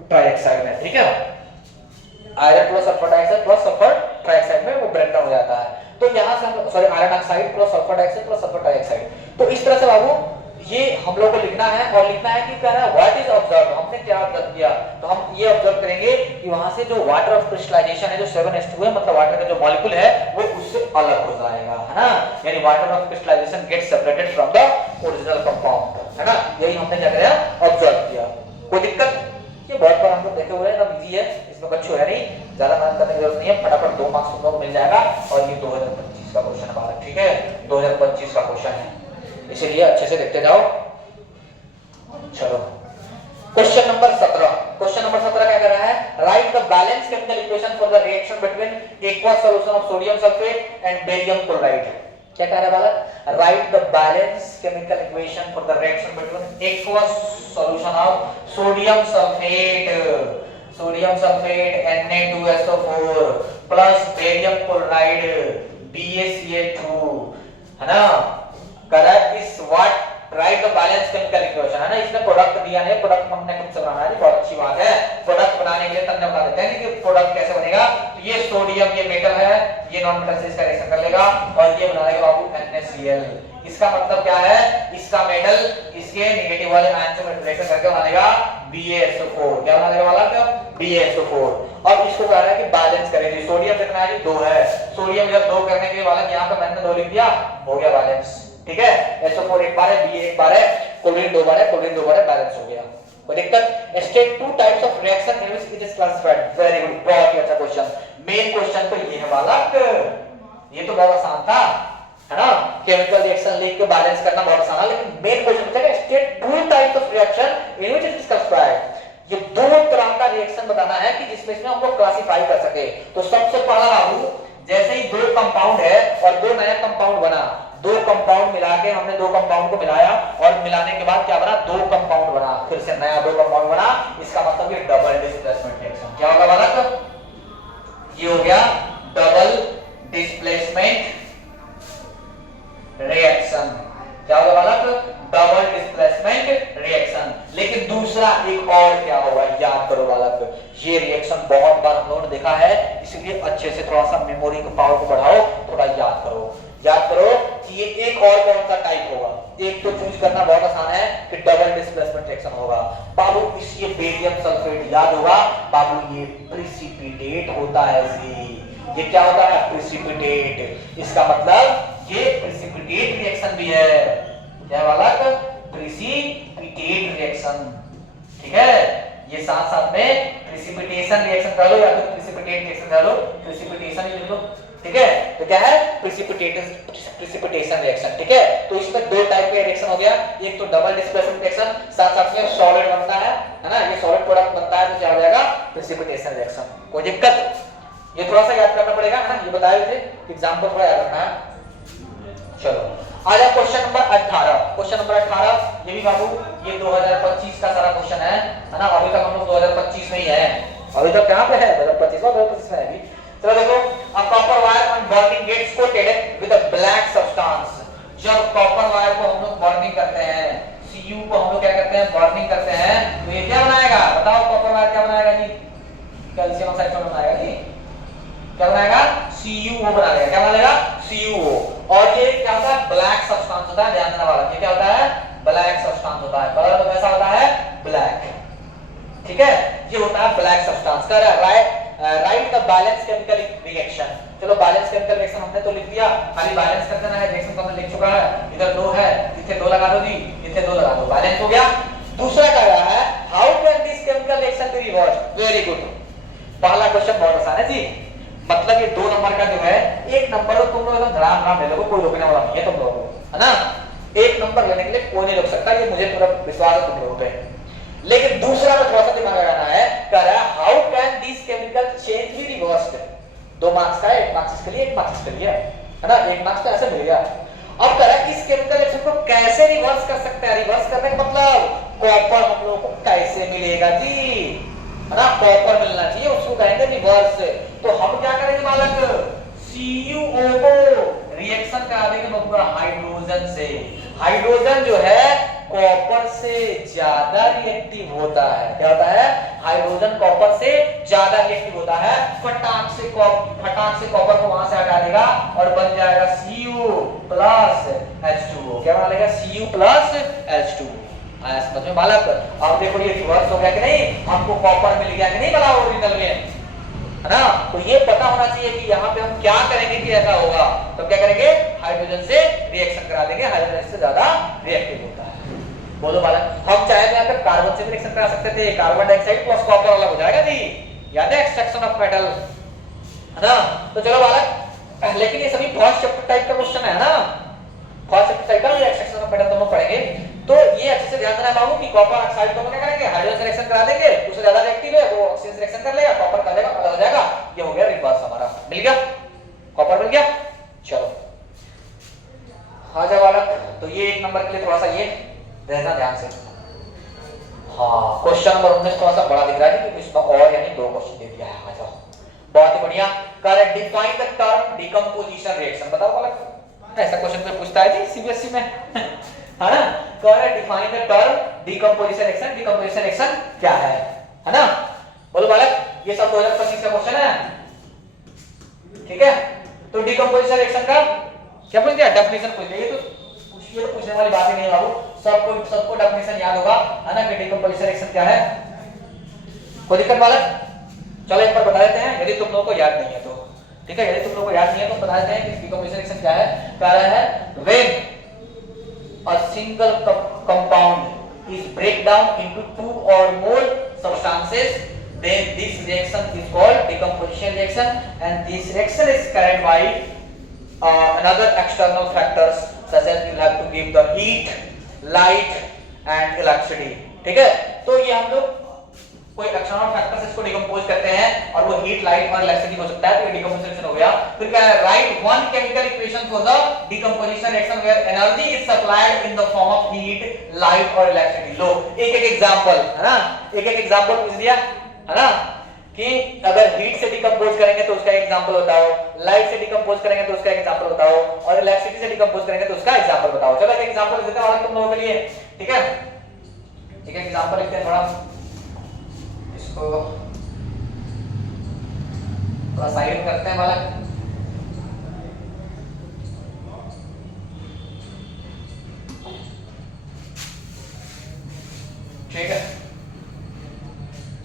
ट्राइऑक्साइड में, ठीक है, iron plus sulphur dioxide plus sulphur trioxide में वो ब्रेक डाउन हो जाता है। तो यहाँ से हम sorry iron oxide plus sulphur dioxide plus sulphur trioxide, तो इस तरह से बाबू ये हम लोग को लिखना है। और लिखना है कि क्या है, व्हाट इज ऑब्जर्व, हमने क्या ऑब्जर्व किया, तो हम ये ऑब्जर्व करेंगे कि वहां से जो वाटर ऑफ क्रिस्टलाइजेशन है जो 7H2 है, मतलब वाटर का जो मॉलिक्यूल है वो उससे अलग हो जाएगा, है ना, यानी water of crystallisation get separated from the original compound, है ना, यही हमने क्या किया, ऑब्जर्व किया। कोई दिक्कत, ये बहुत बार हम लोग देखे हुए हैं, एकदम इजी है, इसमें बच्चों है नहीं, ज्यादा मेहनत करने की जरूरत नहीं है, फटाफट 2 मार्क्स तुम लोग को मिल जाएगा। और ये 2025 का क्वेश्चन है बालक, ठीक है, 2025 का क्वेश्चन है, इसीलिए अच्छे से देखते जाओ। चलो क्वेश्चन नंबर 17, क्वेश्चन नंबर 17 क्या कर रहा है, right the balance chemical equation for the reaction between aqueous solution of sodium sulphate and barium chloride. क्या कह रहा है बालक, right the balance chemical equation for the reaction between aqueous solution of sodium sulphate Na2SO4 plus barium chloride BaCl2, है ना, correct इस what right the balance chemical equation, है ना, इसने प्रोडक्ट दिया है, प्रोडक्ट हमने खुद से बनाना है, बहुत अच्छी बात है। प्रोडक्ट बनाने के लिए तब बता देते हैं कि प्रोडक्ट कैसे बनेगा, तो ये सोडियम ये मेटल है, ये नॉन मेटल से इसका रिएक्शन कर लेगा और ये बनाएगा बाबू NaCl। इसका मतलब क्या है, इसका मेटल इसके नेगेटिव वाले आयन से रिएक्शन करके बना लेगा BaSO4, क्या बना लेगा वाला BaSO4। और इसको कह रहा है कि बैलेंस करें, सोडियम कितना है, 2 है, सोडियम जब 2 करने के वाला यहाँ पे मैंने 2 लिख दिया, हो गया बैलेंस, ठीक है, SO4 एक बार है, Ba एक बार है, क्लोरीन 2 बार है, क्लोरीन 2 बार है, बैलेंस हो गया। कोई दिक्कत, state 2 types of reaction in which it is classified, very good, बहुत ही अच्छा क्वेश्चन। मेन क्वेश्चन तो ये है बालक, ये तो बहुत आसान था, है ना, केमिकल रिएक्शन लिख के बैलेंस करना बहुत आसान है, लेकिन मेन क्वेश्चन है state 2 types of reaction in which it is classified. ये 2 तरह का रिएक्शन बताना है कि जिसमें इसमें हम लोग क्लासिफाई कर सके। तो सबसे पहला बाबू, जैसे ही 2 कंपाउंड है और 2 नया कंपाउंड बना, 2 कंपाउंड मिला के हमने 2 कंपाउंड को मिलाया और मिलाने के बाद क्या बना, 2 कंपाउंड बना, फिर से नया 2 कंपाउंड बना, इसका मतलब ये डबल डिस्प्लेसमेंट रिएक्शन। क्या होगा बालक, ये हो गया डबल डिस्प्लेसमेंट रिएक्शन। क्या होगा बालक, डबल डिस्प्लेसमेंट रिएक्शन। लेकिन दूसरा एक और क्या होगा, याद करो बालक, ये रिएक्शन बहुत बार हम लोगों ने देखा है, इसलिए अच्छे से थोड़ा सा मेमोरी को पावर को बढ़ाओ, थोड़ा याद करो कि ये एक और कौन सा टाइप होगा। एक तो चूज करना बहुत आसान है कि डबल डिस्प्लेसमेंट रिएक्शन होगा बाबू, इस ये बेरियम सल्फेट याद होगा बाबू, ये प्रिसिपिटेट होता है जी, ये क्या होता है, प्रिसिपिटेट, इसका मतलब ये प्रिसिपिटेट रिएक्शन भी है, क्या बालक, प्रिसिपिटेट रिएक्शन, ठीक है, ये साथ साथ में प्रिसिपिटेशन रिएक्शन कर लो या तो प्रिसिपिटेट रिएक्शन कर लो, प्रिसिपिटेशन ही लिख लो, ठीक है। तो क्या है, प्रिसिपिटेशन रिएक्शन, ठीक है। तो इसमें 2 टाइप के रिएक्शन हो गया, एक तो डबल डिस्प्लेसमेंट रिएक्शन, साथ साथ में सॉलिड बनता है ना, ये सॉलिड प्रोडक्ट बनता है, तो क्या हो जाएगा, प्रिसिपिटेशन रिएक्शन। कोई दिक्कत, ये थोड़ा सा याद करना पड़ेगा, है ना, ये बताया थे, एग्जांपल थोड़ा याद रखना है। चलो आ जाओ क्वेश्चन नंबर 18, क्वेश्चन नंबर 18, ये भी बाबू ये 2025 का सारा क्वेश्चन है ना, अभी तक हम लोग 2025 में ही है, अभी तक कहां पे है, 2025 में है अभी। चलो देखो, a copper wire on burning gets coated with a black substance. जब कॉपर वायर को हम लोग बर्निंग करते हैं, Cu को हम लोग क्या करते हैं, बर्निंग करते हैं, तो ये क्या बनाएगा, बताओ कॉपर वायर क्या बनाएगा जी, कैल्शियम ऑक्साइड बनाएगा जी, क्या बनाएगा, CuO बना देगा, क्या बनेगा, CuO। और ये क्या होता है, ब्लैक सब्सटेंस होता है, ध्यान देना वाला, ये क्या होता है, ब्लैक सब्सटेंस होता है, कलर तो कैसा होता है, ब्लैक, ठीक है, ये होता है ब्लैक सब्सटेंस। कर right the balance chemical reaction. चलो बैलेंस केमिकल रिएक्शन हमने तो लिख दिया, खाली बैलेंस कर देना है, रिएक्शन तो हमने लिख चुका है, इधर 2 है, इथे 2 लगा दो जी, इथे 2 लगा दो, बैलेंस हो गया। दूसरा क्या रहा है, how can this chemical reaction be reversed, very good, पहला क्वेश्चन बहुत आसान है जी, मतलब ये 2 नंबर का जो है, 1 नंबर तुम लोग एकदम धड़ाम ले लोगे, कोई रोकने वाला नहीं है तुम लोगों को, है ना, 1 नंबर लेने के लिए कोई नहीं रोक सकता, ये मुझे पूरा विश्वास है तुम लोगों पे। लेकिन दूसरा में थोड़ा सा दिमाग लगाना है, कह रहा है how can this chemical change be reversed. 2 marks का है, 1 मार्क्स इसके लिए 1 मार्क्स इसके लिए, है ना, 1 मार्क्स तो ऐसे मिल गया। अब कह रहा है इस केमिकल रिएक्शन को कैसे रिवर्स कर सकते हैं। रिवर्स करने का मतलब कॉपर हम लोगों को कैसे मिलेगा जी, है ना, कॉपर मिलना चाहिए, उसको कहेंगे रिवर्स। तो हम क्या करेंगे बालक, CuO को रिएक्शन करा देंगे बबुआ हाइड्रोजन से। हाइड्रोजन जो है कॉपर से ज्यादा रिएक्टिव होता है। क्या होता है, हाइड्रोजन कॉपर से ज्यादा रिएक्टिव होता है। फटाक से कॉपर को वहां से हटा देगा और बन जाएगा Cu प्लस H2O। क्या बना लेगा, Cu प्लस H2O। आया समझ में बालक। अब देखो ये रिवर्स हो गया कि नहीं, हमको कॉपर मिल गया कि नहीं बना ओरिजिनल में, है ना। तो ये पता होना चाहिए कि यहाँ पे हम क्या करेंगे कि ऐसा होगा। तो क्या करेंगे, हाइड्रोजन से रिएक्शन करा देंगे, हाइड्रोजन से ज्यादा रिएक्टिव होता है। बोलो बालक, हम चाहे तो यहाँ पे कार्बन से भी रिएक्शन करा सकते थे, कार्बन डाइऑक्साइड प्लस कॉपर अलग हो जाएगा जी, याद है एक्सट्रैक्शन ऑफ मेटल, है ना। तो चलो बालक, लेकिन ये सभी फर्स्ट चैप्टर टाइप का क्वेश्चन है ना, फर्स्ट चैप्टर टाइप का एक्सट्रैक्शन ऑफ मेटल दोनों पढ़ेंगे। तो ये अच्छे से ध्यान देना बाबू कि कॉपर ऑक्साइड को क्या करेंगे, हाइड्रोजन से रिएक्शन करा देंगे, उससे ज्यादा रिएक्टिव है वो ऑक्सीजन से रिएक्शन कर लेगा, कॉपर कर लेगा, अलग हो जाएगा। ये हो गया रिवर्स, हमारा मिल गया, कॉपर मिल गया। चलो आ जाओ बालक, तो ये 1 नंबर के लिए थोड़ा सा ये रहना ध्यान से। हाँ, क्वेश्चन नंबर 19 थोड़ा सा बड़ा दिख रहा है क्योंकि इसमें और यानी 2 क्वेश्चन दे दिया है। आ जाओ, बहुत ही बढ़िया। Correct, define the term decomposition reaction. बताओ बालक, ऐसा क्वेश्चन कोई पूछता है जी सीबीएसई में है ना। Correct, define the term decomposition reaction. Decomposition reaction क्या है ना। बोलो बालक, ये सब 2025 का क्वेश्चन है, ठीक है। तो डिकम्पोजिशन रिएक्शन का क्या पूछ दिया, डेफिनेशन पूछ दिया। ये तो पूछने वाली बात ही नहीं है बाबू, सबको डेफिनेशन याद होगा, है ना, कि डिकम्पोजिशन रिएक्शन क्या है। कोई दिक्कत बालक, चलो एक बार बता देते हैं यदि तुम लोगों को याद नहीं है तो, ठीक है। यदि तुम लोगों को याद नहीं है तो बता देते हैं कि डिकम्पोजिशन रिएक्शन क्या है। कह रहा है when a single compound is break down into 2 or more substances, then this reaction is called decomposition reaction, and this reaction is carried by another external factors such as you have to give the heat, light and electricity, ठीक है। तो ये हम लोग कोई external factors इसको decompose करते हैं और वो हीट, लाइट और इलेक्ट्रिसिटी हो सकता है, तो ये डिकम्पोजिशन हो गया। फिर क्या है, write one chemical equation for the decomposition reaction where energy is supplied in the form of heat, light और इलेक्ट्रिसिटी। लो एक एग्जांपल, है ना, एक एग्जांपल पूछ दिया, है ना, कि अगर हीट से डिकम्पोज करेंगे तो उसका एग्जांपल बताओ, लाइट से डिकम्पोज करेंगे तो उसका एग्जांपल बताओ, और इलेक्ट्रिसिटी से डिकम्पोज करेंगे तो उसका एग्जांपल बताओ। चलो एक एग्जांपल देते हैं तुम लोगों के लिए, ठीक है। ठीक है, एग्जांपल लिखते हैं, थोड़ा साइड करते हैं बालक। ठीक है,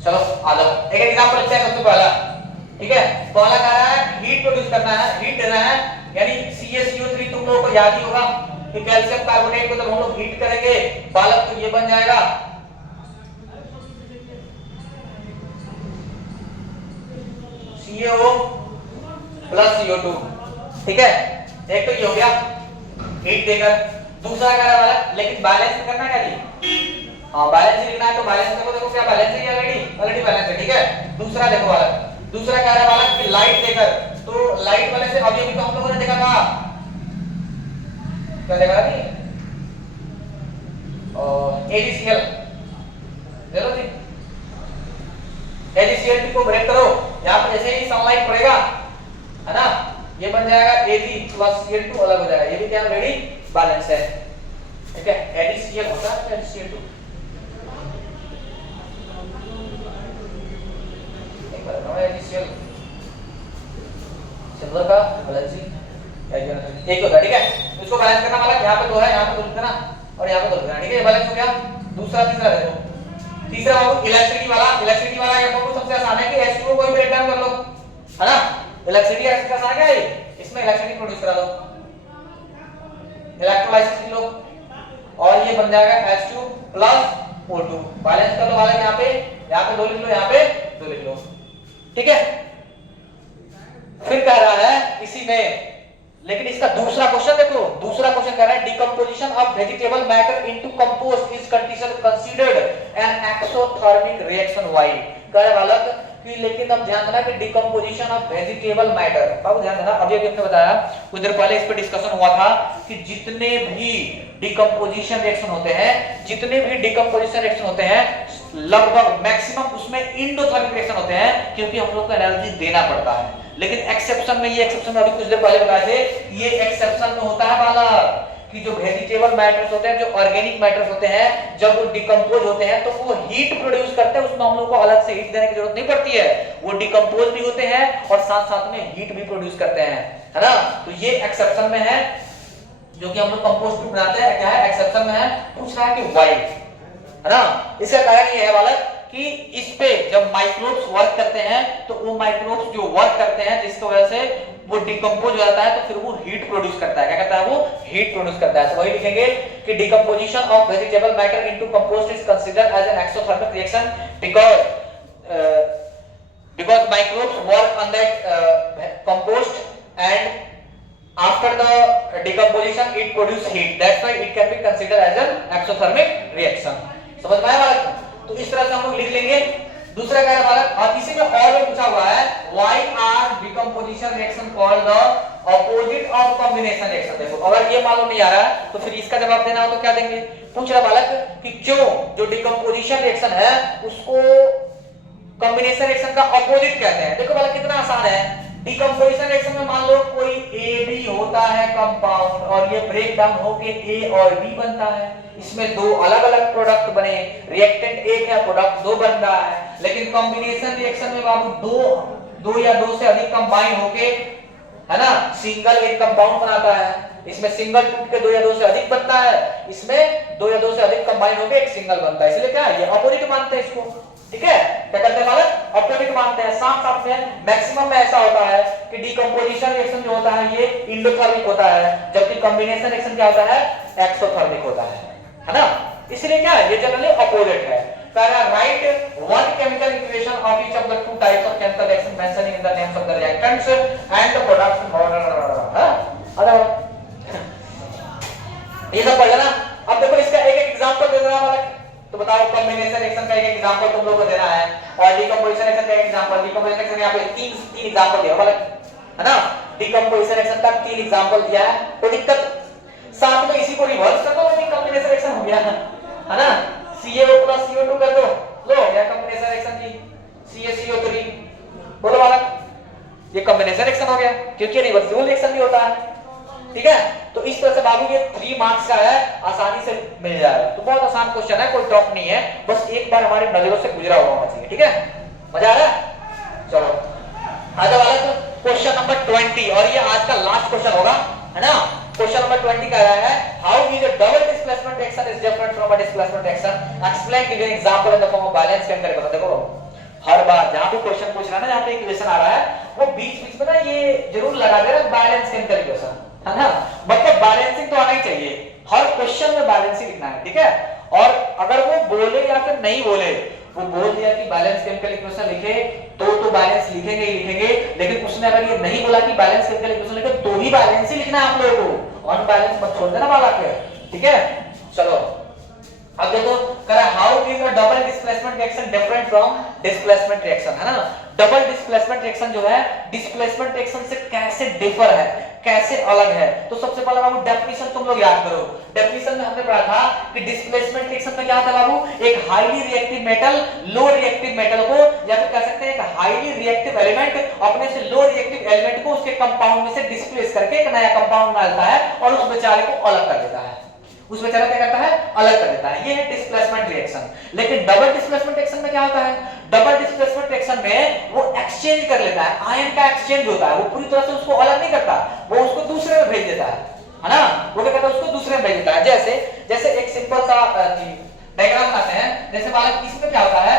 चलो आ जाओ, एक एग्जांपल लेते हैं सबसे पहला, ठीक है। पहला कह रहा है हीट प्रोड्यूस करना है, हीट देना है, यानी CaCO3 तुम लोगों को याद ही होगा कि कैल्शियम कार्बोनेट को जब हम लोग हीट करेंगे बालक तो ये बन जाएगा CaO प्लस CO2, ठीक है। एक तो ये हो गया हीट देकर। दूसरा कह रहा है लेकिन बैलेंस करना है क्या जी, हाँ बैलेंस लिखना है तो बैलेंस देखो, देखो क्या बैलेंस है, ऑलरेडी बैलेंस है, ठीक है। दूसरा देखो वाला, दूसरा कह रहा है वाला कि लाइट देकर, तो लाइट वाले से अभी तो हम लोगों ने देखा था, क्या देखा था AgCl, चलो जी AgCl को ब्रेक करो, यहाँ पे जैसे ही सनलाइट पड़ेगा, है ना, ये बन जाएगा Ag प्लस Cl2 अलग हो जाएगा, ये भी क्या ऑलरेडी बैलेंस है, ठीक है। AgCl होता है AgCl2, एक बार नया AgCl सिल्वर का बैलेंस एक होता है, ठीक है। इसको बैलेंस करना वाला यहाँ पे 2 है, यहाँ पे 2 लिख देना और यहाँ पे 2 लिख देना, ठीक है। ये बैलेंस हो गया। दूसरा तीसरा देखो, तीसरा बाबू इलेक्ट्रिसिटी वाला ये बाबू सबसे आसान है कि H2O को ही ब्रेक डाउन कर लो, है ना। इलेक्ट्रिसिटी ऐसे आसान है, इसमें इलेक्ट्रिसिटी प्रोड्यूस करा दो, इलेक्ट्रोलाइसिस लो और ये बन जाएगा H2 प्लस O2, बैलेंस कर लो वाला, यहाँ पे 2 लिख लो, यहाँ पे 2 लिख लो, ठीक है। फिर कह रहा है इसी में लेकिन इसका दूसरा क्वेश्चन देखो, दूसरा क्वेश्चन कह रहा है decomposition of vegetable matter into compost is considered N exothermic reaction. Why कह रहा है बालक कि, लेकिन अब ध्यान देना कि डिकम्पोजिशन ऑफ वेजिटेबल मैटर, बाबू ध्यान देना, अभी अभी हमने बताया कुछ देर पहले इस पे डिस्कशन हुआ था कि जितने भी डिकम्पोजिशन रिएक्शन होते हैं, जितने भी डिकम्पोजिशन रिएक्शन होते हैं लगभग मैक्सिमम उसमें इंडोथर्मिक रिएक्शन होते हैं, क्योंकि हम लोग को एनर्जी देना पड़ता है। लेकिन एक्सेप्शन में, ये एक्सेप्शन में अभी कुछ देर पहले बताए थे, ये एक्सेप्शन में होता है बालक कि जो वेजिटेबल मैटर्स होते हैं, जो ऑर्गेनिक मैटर्स होते हैं, जब वो डिकम्पोज होते हैं तो वो हीट प्रोड्यूस करते हैं, उसमें हम लोग को अलग से हीट देने की जरूरत नहीं पड़ती है, वो डिकम्पोज भी होते हैं और साथ साथ में हीट भी प्रोड्यूस करते हैं, है ना। तो ये एक्सेप्शन में है, जो कि हम लोग कंपोस्ट भी बनाते हैं, क्या है एक्सेप्शन में है। पूछ रहा है कि व्हाई, है ना। इसका कारण ये है बालक कि इस पे जब माइक्रोब्स वर्क करते हैं तो वो माइक्रोब्स जो वर्क करते हैं जिसकी वजह से वो डिकम्पोज हो जाता है, तो फिर वो हीट प्रोड्यूस करता है। क्या करता है वो? हीट प्रोड्यूस करता है। तो वही लिखेंगे कि decomposition of vegetable matter into compost is considered as an exothermic reaction because microbes work on that compost and after the decomposition it produce heat, that's why it can be considered as an exothermic reaction। समझ में आया बालक? तो इस तरह से हम लोग लिख लेंगे। दूसरा क्या है बालक, और इसी में और भी पूछा हुआ है why are decomposition reaction called the opposite of combination reaction। देखो अगर ये मालूम नहीं आ रहा है तो फिर इसका जवाब देना हो तो क्या देंगे। पूछ रहा बालक कि क्यों जो डिकम्पोजिशन रिएक्शन है उसको कॉम्बिनेशन रिएक्शन का अपोजिट कहते हैं। देखो बालक कितना आसान है। डिकम्पोजिशन रिएक्शन में मान लो कोई ए बी होता है कंपाउंड, और ये ब्रेक डाउन होके ए और बी बनता है, इसमें दो अलग अलग प्रोडक्ट बने, रिएक्टेंट एक है, प्रोडक्ट दो बन रहा है। लेकिन कॉम्बिनेशन रिएक्शन में बाबू दो या दो से अधिक कंबाइन होके, है ना, सिंगल एक कंपाउंड बनाता है। इसमें सिंगल टूट के दो या दो से अधिक बनता है, इसमें दो या दो से अधिक कंबाइन होके एक सिंगल बनता है। इसलिए क्या है, ये अपोजिट मानते हैं इसको। ठीक है, क्या करते हैं बालक, अपोजिट मानते हैं। साथ साथ में मैक्सिमम में ऐसा होता है कि डिकम्पोजिशन रिएक्शन जो होता है ये इंडोथर्मिक होता है, जबकि कॉम्बिनेशन रिएक्शन क्या होता है, एक्सोथर्मिक होता है ना। इसलिए क्या है, ये जनरली अपोजिट है। Write one chemical equation of each of the two types of chemical reaction mentioning in the names of the reactants and the products. ये सब पढ़ लेना। अब देखो इसका एक एक एग्जांपल दे देना बालक। तो बताओ कॉम्बिनेशन रिएक्शन का एक एग्जांपल तुम लोगों को देना है, और डिकम्पोजिशन रिएक्शन का एक एग्जांपल। डिकम्पोजिशन रिएक्शन यहां पे तीन एग्जांपल दिया बालक, है ना। डिकम्पोजिशन रिएक्शन का 3 एग्जांपल दिया है, कोई दिक्कत? साथ में इसी को रिवर्स कर दो, कॉम्बिनेशन रिएक्शन हो गया, है ना। CaO + CO2 कर दो, लो हो गया कॉम्बिनेशन रिएक्शन की CaCO3। बोलो बालक, ये कॉम्बिनेशन रिएक्शन हो गया, क्योंकि रिवर्सिबल रिएक्शन भी होता है। ठीक है, तो इस तरह से बाबू ये 3 मार्क्स का है, आसानी से मिल जाएगा। तो बहुत आसान क्वेश्चन है, कोई टॉप नहीं है, बस एक बार हमारी नजरों से गुजरा हुआ होना चाहिए। ठीक है, मजा आ रहा है? चलो आगे वाला क्वेश्चन नंबर 20, और ये आज का लास्ट क्वेश्चन होगा, है ना। क्वेश्चन नंबर 20 का है how is a double displacement reaction is different from a displacement reaction, explain give an example in the form of balance chemical reaction. देखो हर बार जहां भी क्वेश्चन पूछ रहा है ना, जहां पे इक्वेशन आ रहा है, वो बीच-बीच में ना ये जरूर लगा दे रहा है बैलेंस केमिकल रिएक्शन, है ना। मतलब बैलेंसिंग तो आना ही चाहिए, हर क्वेश्चन में बैलेंसिंग लिखना है। ठीक है, और अगर वो बोले या फिर नहीं बोले, वो बोल दिया कि बैलेंस केमिकल इक्वेशन लिखे तो बैलेंस लिखेंगे ही लिखेंगे, लेकिन उसने अगर ये नहीं बोला कि बैलेंस केमिकल इक्वेशन लिखे तो भी बैलेंस ही लिखना है आप लोगों को, अनबैलेंस मत छोड़ देना बालक। ठीक है, चलो अब देखो कह रहा how is a double displacement reaction different from displacement reaction, है ना। डबल डिस्प्लेसमेंट रिएक्शन जो है डिस्प्लेसमेंट रिएक्शन से कैसे डिफर है, कैसे अलग है। तो सबसे पहले बाबू डेफिनेशन तुम लोग याद करो। डेफिनेशन में हमने पढ़ा था कि डिस्प्लेसमेंट रिएक्शन में क्या था बाबू, एक highly reactive metal low reactive metal को, या फिर कह सकते हैं एक हाईली रिएक्टिव एलिमेंट अपने से लो रिएक्टिव एलिमेंट को उसके कंपाउंड में से डिस्प्लेस करके एक नया कंपाउंड बनाता है और उस बेचारे को अलग कर देता है। उस बेचारा क्या करता है, अलग कर देता है। ये है डिस्प्लेसमेंट रिएक्शन। लेकिन डबल डिस्प्लेसमेंट रिएक्शन में क्या होता है, डबल डिस्प्लेसमेंट रिएक्शन में वो एक्सचेंज कर लेता है, आयन का एक्सचेंज होता है। वो पूरी तरह से उसको अलग नहीं करता, वो उसको दूसरे में भेज देता है ना। वो क्या करता है, उसको दूसरे में भेज देता है। जैसे एक सिंपल सा डायग्राम बनाते हैं। जैसे बालक इसमें क्या होता है,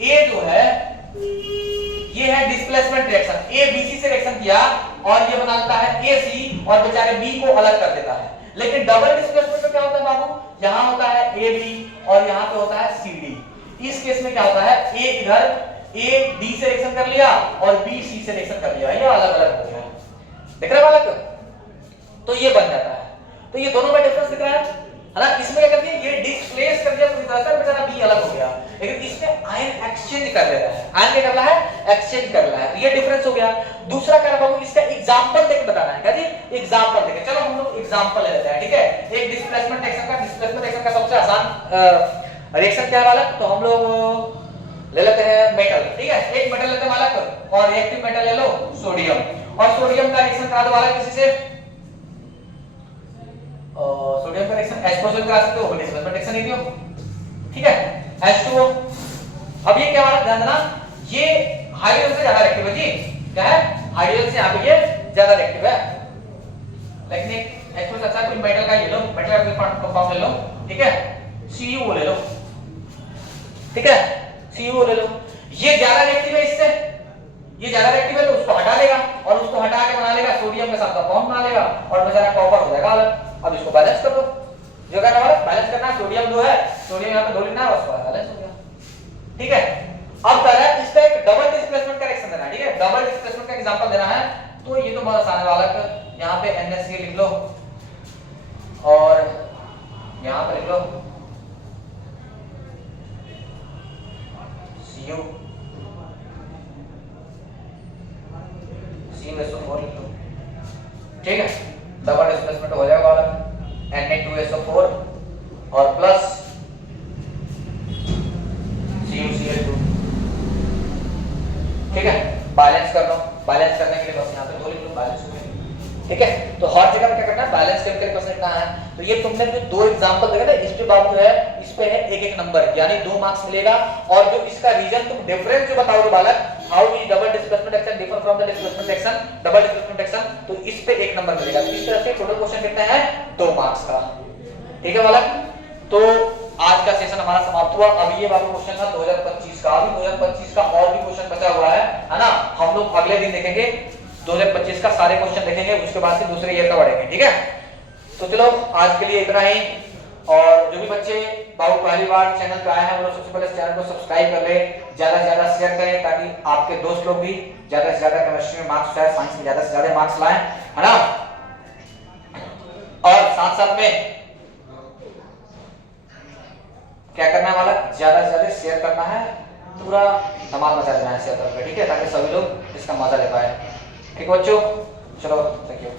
ए जो है ये है डिस्प्लेसमेंट रिएक्शन, ए बीसी से रिएक्शन किया और ये बनाता है एसी और बेचारे बी को अलग कर देता है। लेकिन डबल डिस्प्लेसमेंट में क्या होता है बाबू, यहां होता है ए बी और यहां पे होता है सी डी। इस केस में क्या होता है, ए इधर ए डी से रिएक्शन कर लिया और बी सी से रिएक्शन कर लिया, ये अलग अलग हो गया। देख रहे बालक, तो ये बन जाता है। तो ये दोनों में डिफरेंस दिख रहा है ना। इसमें क्या करती है, ये डिस्प्लेस कर दिया पूरी तरह से, बेचारा बी अलग हो गया, लेकिन इसमें आयन एक्सचेंज कर रहा है। आयन क्या कर रहा है, एक्सचेंज कर रहा है, ये डिफरेंस हो गया। दूसरा क्या रहा है, इसका एग्जांपल देके बताना है। क्या जी, एग्जांपल देके। चलो हम लोग एग्जांपल ले लेते हैं, ठीक है। एक डिस्प्लेसमेंट रिएक्शन का सबसे आसान रिएक्शन क्या वाला, तो हम लोग ले लेते हैं मेटल, ठीक है। एक मेटल लेते हैं मालक, और रिएक्टिव मेटल ले लो सोडियम, और सोडियम का रिएक्शन करा दो वाला किसी से, सोडियम का रिएक्शन H+ करा सकते हो, डिस्प्लेसमेंट रिएक्शन नहीं दियो, ठीक है, H2O। अब ये क्या वाला, ध्यान देना, ये हाइड्रोजन से ज्यादा रिएक्टिव है जी। क्या है, हाइड्रोजन से यहां पे ये ज्यादा रिएक्टिव है। लेकिन एक H+ अच्छा कोई मेटल का ले लो, मेटल का कोई कंपाउंड ले लो, ठीक है, CuO ले लो, ठीक है, CuO ले लो। ये ज्यादा रिएक्टिव है इससे, ये ज्यादा रिएक्टिव है, तो उसको हटा देगा, और उसको हटा के बना लेगा सोडियम के साथ कंपाउंड बना लेगा, और बेचारा कॉपर हो जाएगा अलग। अब इसको बैलेंस कर दो, जो करना है बैलेंस करना है, सोडियम 2 है, सोडियम यहां पे 2 लेना है, उसको बैलेंस हो गया, ठीक है। अब कह रहा है इसका एक डबल डिस्प्लेसमेंट का रिएक्शन देना है, ठीक है, डबल डिस्प्लेसमेंट का एग्जांपल देना है। तो ये तो बहुत आसान है बालक, यहां पे NH लिख लो, और यहां पे लिख लो CuSO4 लिख लो, ठीक है। डबल डिस्प्लेसमेंट हो जाएगा वाला, Na2SO4 और प्लस CuCl2, ठीक है। बैलेंस कर लो, बैलेंस करने के लिए बस यहाँ पे 2 लिख लो, बैलेंस हो गया, ठीक है। तो हर जगह पे क्या करना है, बैलेंस करके परसेंट लिखना है। तो ये तुमने जो 2 एग्जांपल देखे ना, इस पे बाबू है, इस पे है 1-1 नंबर, यानी 2 मार्क्स मिलेगा। और जो इसका रीजन तुम डिफरेंस जो बताओगे बालक, how is double displacement action differ from the displacement action, double displacement action, तो इस पे 1 नंबर मिलेगा। इस तरह से टोटल क्वेश्चन कितना है, 2 मार्क्स का, ठीक है बालक। तो आज का सेशन हमारा समाप्त हुआ। अभी ये बाबू क्वेश्चन था 2025 का, अभी 2025 का और भी क्वेश्चन बचा हुआ है ना। हम लोग अगले दिन देखेंगे 2025 का सारे क्वेश्चन देखेंगे, उसके बाद से दूसरे ईयर का बढ़ेंगे, ठीक है। तो चलो आज के लिए इतना ही। और जो भी बच्चे बाबू पहली बार चैनल पे आए हैं, वो लोग सबसे पहले चैनल को सब्सक्राइब कर ले, ज्यादा से ज्यादा शेयर करें, ताकि आपके दोस्त लोग भी ज्यादा से ज्यादा केमिस्ट्री में मार्क्स लाए, साइंस में ज्यादा से ज्यादा मार्क्स लाएं, है ना। और साथ साथ में क्या करना है वाला, ज्यादा से ज्यादा शेयर करना है, पूरा धमाल मचा देना है शेयर करके, ठीक है, ताकि सभी लोग इसका मजा ले पाए, ठीक है बच्चों। चलो थैंक यू।